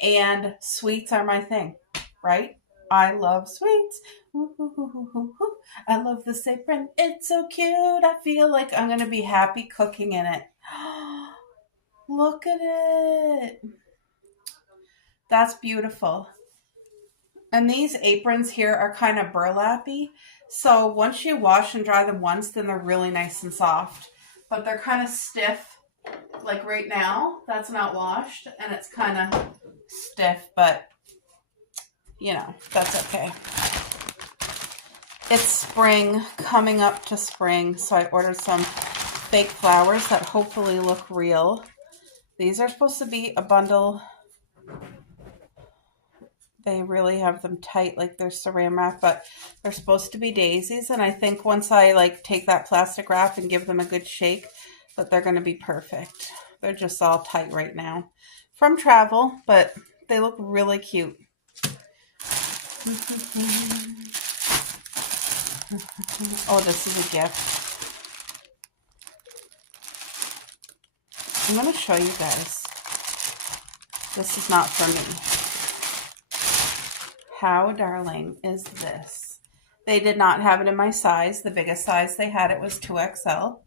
And sweets are my thing, right? I love sweets. Ooh, ooh, ooh, ooh, ooh. I love this apron. It's so cute. I feel like I'm going to be happy cooking in it. Look at it. That's beautiful. And these aprons here are kind of burlappy. So once you wash and dry them once, then they're really nice and soft. But they're kind of stiff. Like right now, that's not washed. And it's kind of stiff, but you know, that's okay. It's spring, coming up to spring. So I ordered some fake flowers that hopefully look real. These are supposed to be a bundle. They really have them tight, like they're saran wrap, but they're supposed to be daisies. And I think once I like take that plastic wrap and give them a good shake, that they're going to be perfect. They're just all tight right now from travel, but they look really cute. Oh, this is a gift. I'm going to show you guys. This is not for me. How darling is this? They did not have it in my size. The biggest size they had, it was 2XL.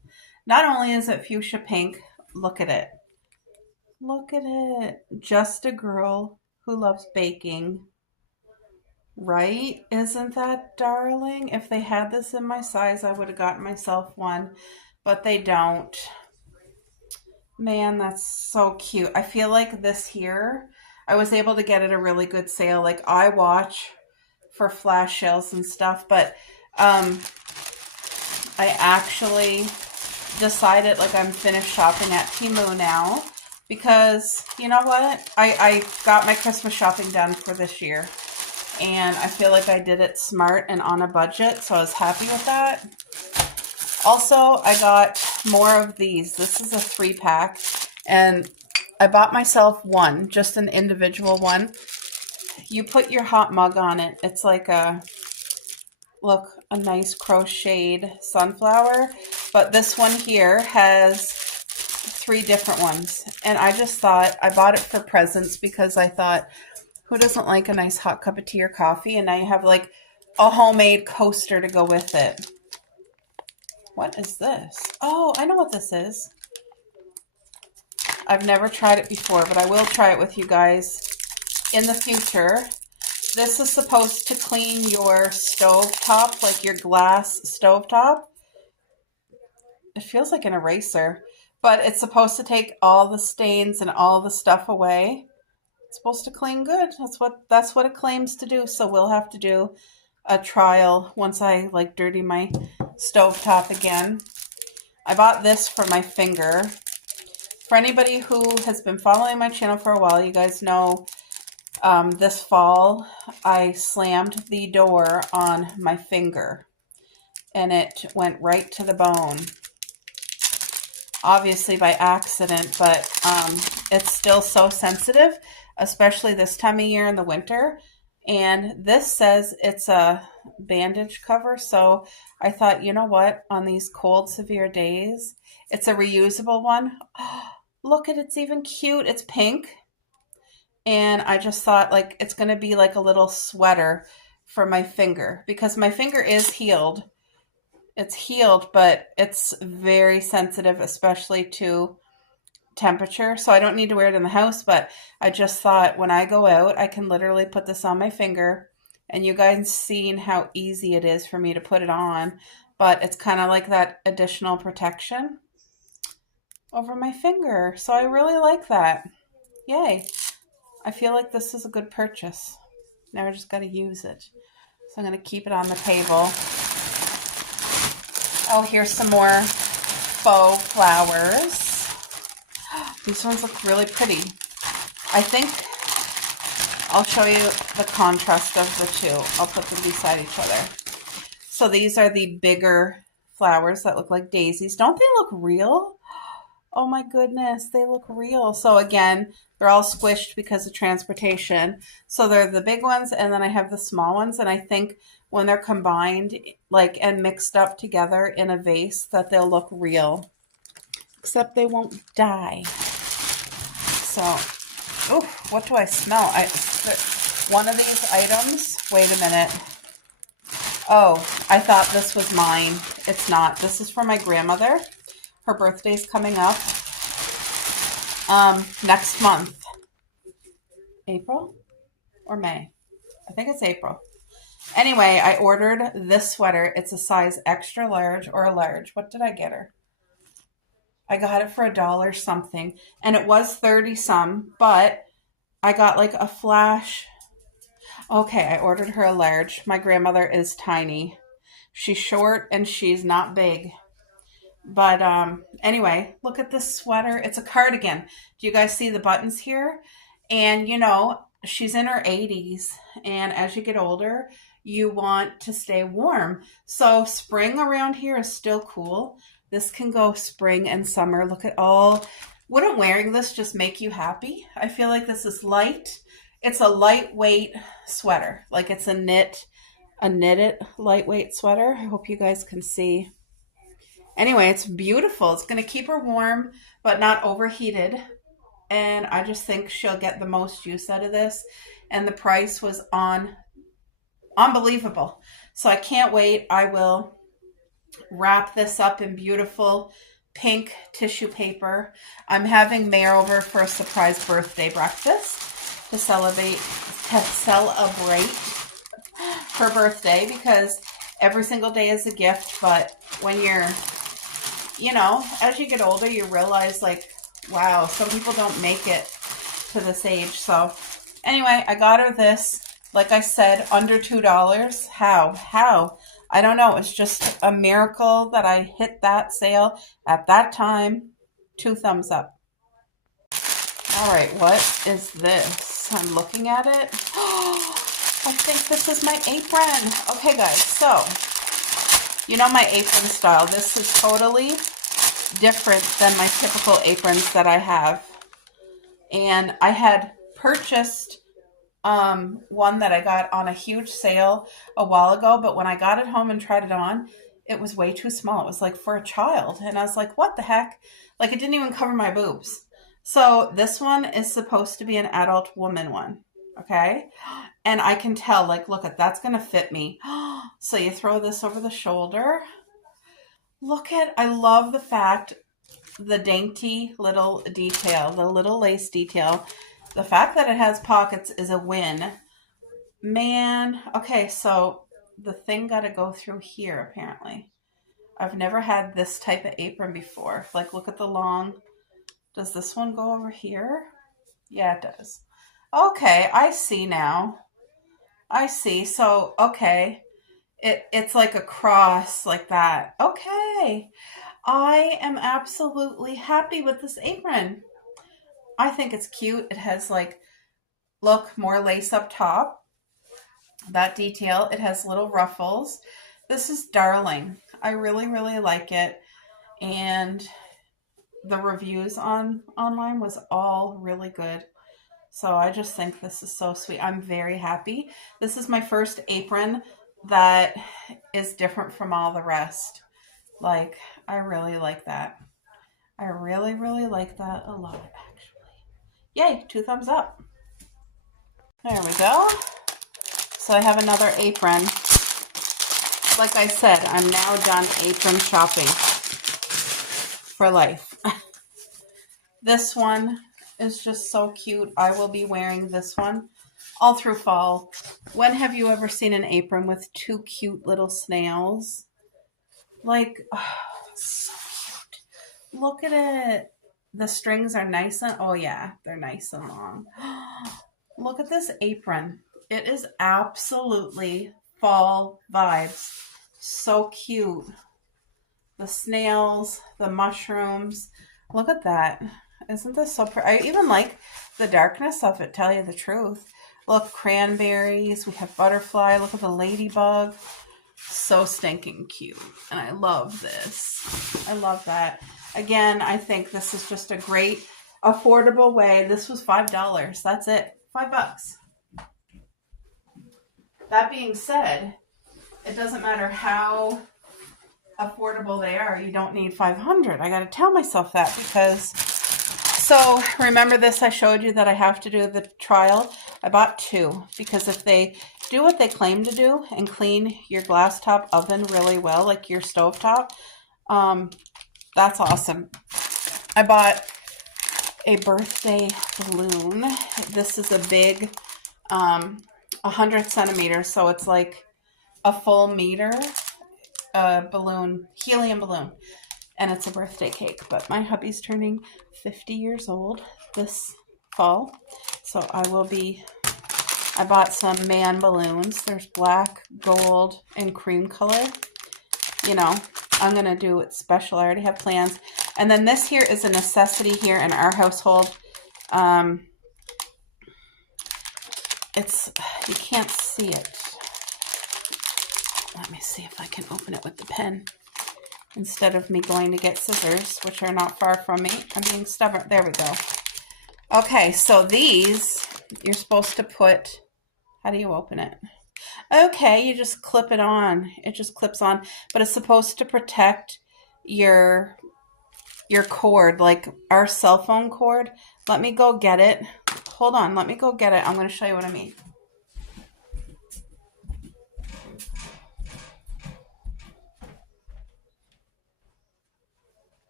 Not only is it fuchsia pink, look at it. Look at it. Just a girl who loves baking. Right? Isn't that darling? If they had this in my size, I would have gotten myself one, but they don't. Man, that's so cute. I feel like this here, I was able to get at a really good sale. Like, I watch for flash sales and stuff, but I actually decided, like, I'm finished shopping at Temu now because, you know what? I got my Christmas shopping done for this year. and I feel like I did it smart and on a budget, so I was happy with that. Also, I got more of these. This is a 3-pack, and I bought myself one, just an individual one. You put your hot mug on it. It's like a, look, a nice crocheted sunflower, but this one here has 3 different ones, and I just thought, I bought it for presents because I thought, who doesn't like a nice hot cup of tea or coffee? And now you have like a homemade coaster to go with it. What is this? Oh, I know what this is. I've never tried it before, but I will try it with you guys in the future. This is supposed to clean your stove top, like your glass stove top. It feels like an eraser, but it's supposed to take all the stains and all the stuff away. It's supposed to clean good. That's what it claims to do. So we'll have to do a trial once I like dirty my stovetop again. I bought this for my finger. For anybody who has been following my channel for a while, you guys know this fall I slammed the door on my finger and it went right to the bone. Obviously by accident, but it's still so sensitive, especially this time of year in the winter. And this says it's a bandage cover, so I thought, you know what, on these cold, severe days, it's a reusable one. Oh, look at it, it's even cute. It's pink. And I just thought, like, it's going to be like a little sweater for my finger, because my finger is healed. It's healed, but it's very sensitive, especially to temperature. So I don't need to wear it in the house, but I just thought when I go out, I can literally put this on my finger, and you guys seen how easy it is for me to put it on, but it's kind of like that additional protection over my finger. So I really like that. Yay. I feel like this is a good purchase. Now I just got to use it. So I'm going to keep it on the table. Oh, here's some more faux flowers. These ones look really pretty. I think I'll show you the contrast of the two. I'll put them beside each other. So these are the bigger flowers that look like daisies. Don't they look real? Oh my goodness, they look real. So again, they're all squished because of transportation. So they're the big ones, and then I have the small ones, and I think when they're combined like and mixed up together in a vase that they'll look real. Except they won't die. So, oh, what do I smell? One of these items, wait a minute. Oh, I thought this was mine. It's not. This is for my grandmother. Her birthday's coming up next month. April or May? I think it's April. Anyway, I ordered this sweater. It's a size extra large or a large. What did I get her? I got it for $1 something, and it was 30 some, but I got like a flash. Okay, I ordered her a large. My grandmother is tiny. She's short and she's not big. But anyway, look at this sweater. It's a cardigan. Do you guys see the buttons here? And you know, she's in her 80s, and as you get older, you want to stay warm. So spring around here is still cool. This can go spring and summer. Look at all. Wouldn't wearing this just make you happy? I feel like this is light. It's a lightweight sweater. Like it's a knitted lightweight sweater. I hope you guys can see. Anyway, it's beautiful. It's going to keep her warm, but not overheated. And I just think she'll get the most use out of this. And the price was unbelievable. So I can't wait. I will wrap this up in beautiful pink tissue paper. I'm having Mare over for a surprise birthday breakfast to celebrate her birthday, because every single day is a gift. But when you're, you know, as you get older, you realize like, wow, some people don't make it to this age. So anyway, I got her this, like I said, under $2. How? I don't know. It's just a miracle that I hit that sale at that time. 2 thumbs up. All right, what is this? I'm looking at it. I think this is my apron. Okay, guys, so you know my apron style. This is totally different than my typical aprons that I have. And I had purchased one that I got on a huge sale a while ago, but when I got it home and tried it on, it was way too small. It was like for a child. And I was like, what the heck? Like it didn't even cover my boobs. So this one is supposed to be an adult woman one. Okay. And I can tell, like, look at that's going to fit me. So you throw this over the shoulder. Look at, I love the fact, the dainty little detail, the little lace detail. The fact that it has pockets is a win. Man, okay, so the thing got to go through here, apparently. I've never had this type of apron before. Like, look at the long. Does this one go over here? Yeah, it does. Okay, I see now. I see. So, okay. It's like a cross like that. Okay. I am absolutely happy with this apron. I think it's cute. It has like, look, more lace up top. That detail. It has little ruffles. This is darling. I really, really like it. And the reviews online was all really good. So I just think this is so sweet. I'm very happy. This is my first apron that is different from all the rest. Like, I really like that. I really, really like that a lot, actually. Yay, 2 thumbs up. There we go. So I have another apron. Like I said, I'm now done apron shopping for life. This one is just so cute. I will be wearing this one all through fall. When have you ever seen an apron with 2 cute little snails? Like, oh, so cute. Look at it. The strings are nice and, oh yeah, they're nice and long. Look at this apron. It is absolutely fall vibes. So cute. The snails, the mushrooms. Look at that. Isn't this so pretty? I even like the darkness of it, tell you the truth. Look, cranberries. We have butterfly. Look at the ladybug. So stinking cute. And I love this. I love that. Again, I think this is just a great, affordable way. This was $5. That's it. $5. That being said, it doesn't matter how affordable they are. You don't need 500. I got to tell myself that because... So remember this, I showed you that I have to do the trial. I bought 2 because if they do what they claim to do and clean your glass top oven really well, like your stovetop, that's awesome. I bought a birthday balloon. This is a big 100 centimeters, so it's like a full meter balloon, helium balloon. And it's a birthday cake, but my hubby's turning 50 years old this fall. So I bought some man balloons. There's black, gold, and cream color. You know, I'm going to do it special. I already have plans. And then this here is a necessity here in our household. You can't see it. Let me see if I can open it with the pen. Instead of me going to get scissors, which are not far from me. I'm being stubborn. There we go. Okay, so these, you're supposed to put, how do you open it? Okay, you just clip it on. It just clips on, but it's supposed to protect your cord, like our cell phone cord. Let me go get it. Hold on, let me go get it. I'm going to show you what I mean.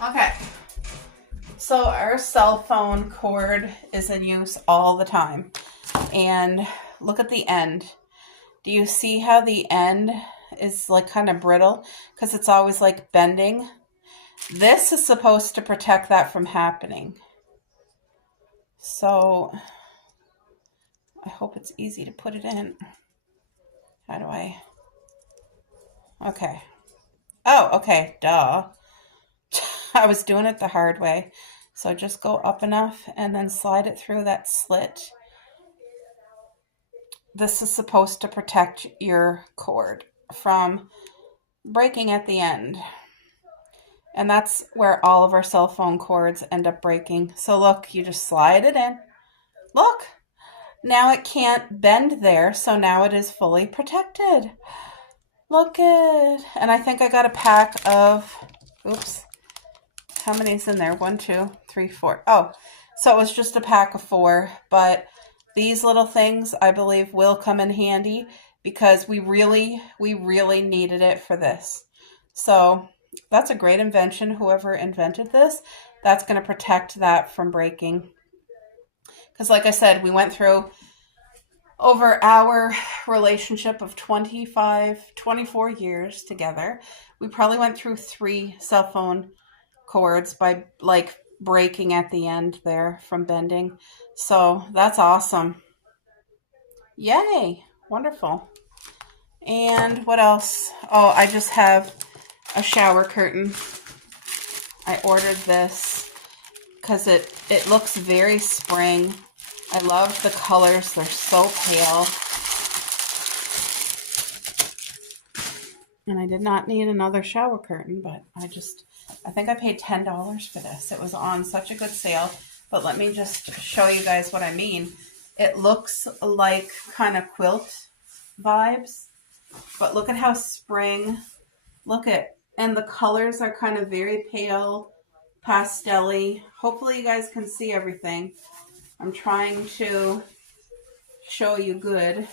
Okay, so our cell phone cord is in use all the time. And look at the end. Do you see how the end is like kind of brittle? Because it's always like bending. This is supposed to protect that from happening. So I hope it's easy to put it in. How do I? Okay. Oh, okay. Duh. I was doing it the hard way. So just go up enough and then slide it through that slit. This is supposed to protect your cord from breaking at the end. And that's where all of our cell phone cords end up breaking. So look, you just slide it in. Look, now it can't bend there, so now it is fully protected. Look it. And I think I got a pack of, oops, how many's in there? 1, 2, 3, 4. Oh, so it was just a pack of 4, but these little things I believe will come in handy because we really needed it for this. So that's a great invention. Whoever invented this, that's going to protect that from breaking. Because like I said, we went through over our relationship of 24 years together. We probably went through 3 cell phone cords by like breaking at the end there from bending. So that's awesome. Yay. Wonderful. And what else? Oh, I just have a shower curtain. I ordered this because it looks very spring. I love the colors. They're so pale. And I did not need another shower curtain, but I think I paid $10 for this. It was on such a good sale. But let me just show you guys what I mean. It looks like kind of quilt vibes, but look at how spring, and the colors are kind of very pale, pastel-y. Hopefully you guys can see everything. I'm trying to show you good,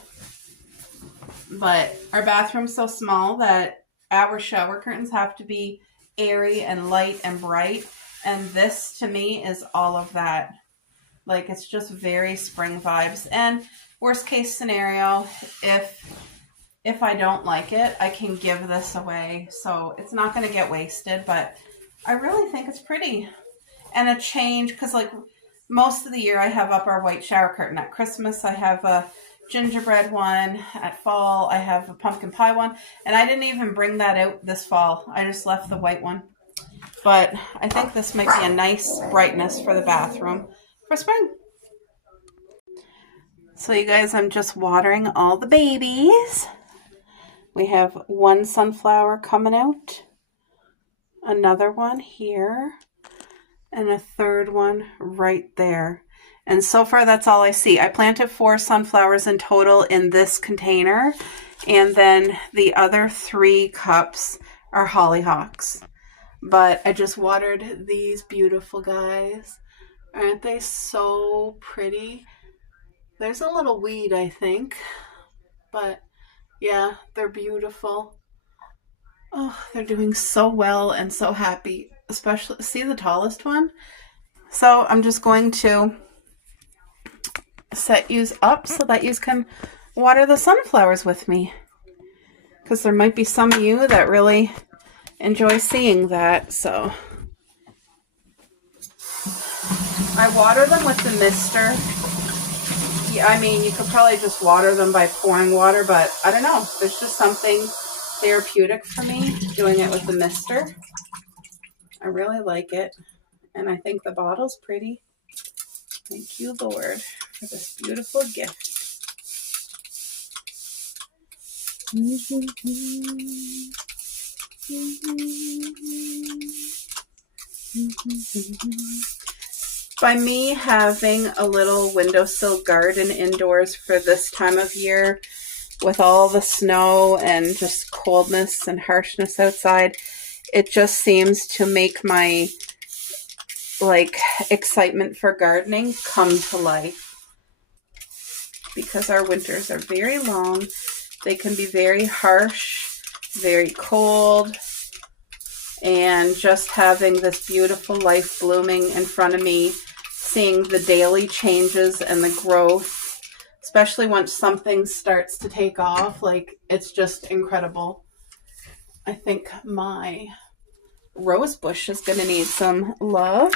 but our bathroom's so small that our shower curtains have to be airy and light and bright, and this to me is all of that. Like, it's just very spring vibes. And worst case scenario, if I don't like it, I can give this away, so it's not going to get wasted, but I really think it's pretty. And a change, because like most of the year I have up our white shower curtain. At Christmas I have a gingerbread one. At fall I have a pumpkin pie one. And I didn't even bring that out this fall. I just left the white one. But I think this might be a nice brightness for the bathroom for spring. So you guys, I'm just watering all the babies. We have one sunflower coming out, another one here, and a third one right there. And so far, that's all I see. I planted 4 sunflowers in total in this container, and then the other 3 cups are hollyhocks. But I just watered these beautiful guys. Aren't they so pretty? There's a little weed, I think, but yeah, they're beautiful. Oh, they're doing so well and so happy. Especially, see the tallest one? So I'm just going to set yous up so that yous can water the sunflowers with me. Because there might be some of you that really enjoy seeing that, so. I water them with the mister. Yeah, I mean, you could probably just water them by pouring water, but I don't know. There's just something therapeutic for me doing it with the mister. I really like it, and I think the bottle's pretty. Thank you, Lord, for this beautiful gift. By me having a little windowsill garden indoors for this time of year, with all the snow and just coldness and harshness outside, it just seems to make my excitement for gardening come to life. Because our winters are very long, they can be very harsh, very cold, and just having this beautiful life blooming in front of me, seeing the daily changes and the growth, especially once something starts to take off, it's just incredible. I think my rose bush is going to need some love.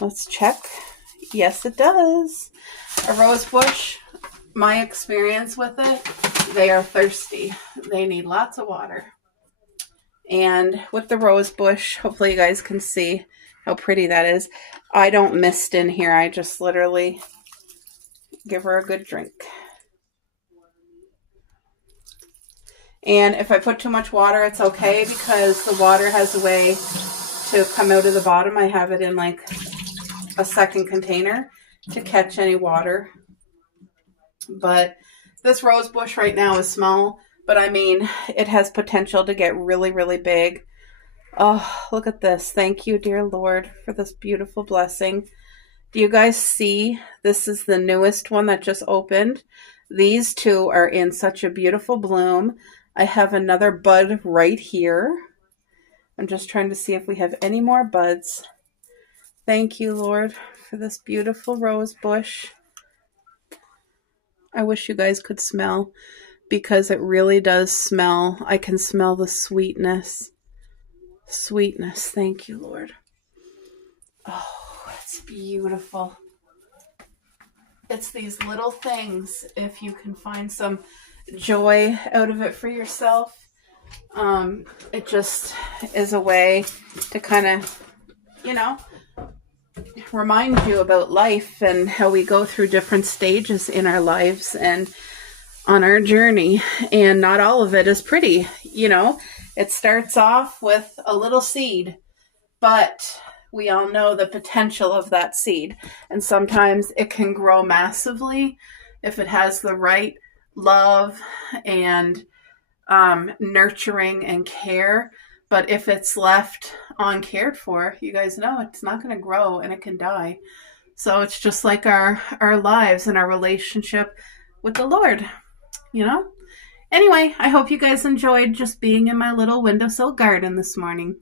Let's check. Yes, it does. A rose bush, my experience with it, they are thirsty. They need lots of water. And with the rose bush, hopefully you guys can see, how pretty that is. I don't mist in here. I just literally give her a good drink. And if I put too much water, it's okay because the water has a way to come out of the bottom. I have it in like a second container to catch any water. But this rose bush right now is small, but I mean, it has potential to get really, really big. Oh, look at this. Thank you, dear Lord, for this beautiful blessing. Do you guys see? This is the newest one that just opened. These two are in such a beautiful bloom. I have another bud right here. I'm just trying to see if we have any more buds. Thank you, Lord, for this beautiful rose bush. I wish you guys could smell, because it really does smell. I can smell the sweetness. Sweetness. Thank you, Lord. Oh, it's beautiful. It's these little things. If you can find some joy out of it for yourself, it just is a way to kind of, remind you about life and how we go through different stages in our lives and on our journey. And not all of it is pretty. It starts off with a little seed, but we all know the potential of that seed. And sometimes it can grow massively if it has the right love and nurturing and care. But if it's left uncared for, you guys know it's not going to grow and it can die. So it's just like our lives and our relationship with the Lord, Anyway, I hope you guys enjoyed just being in my little windowsill garden this morning.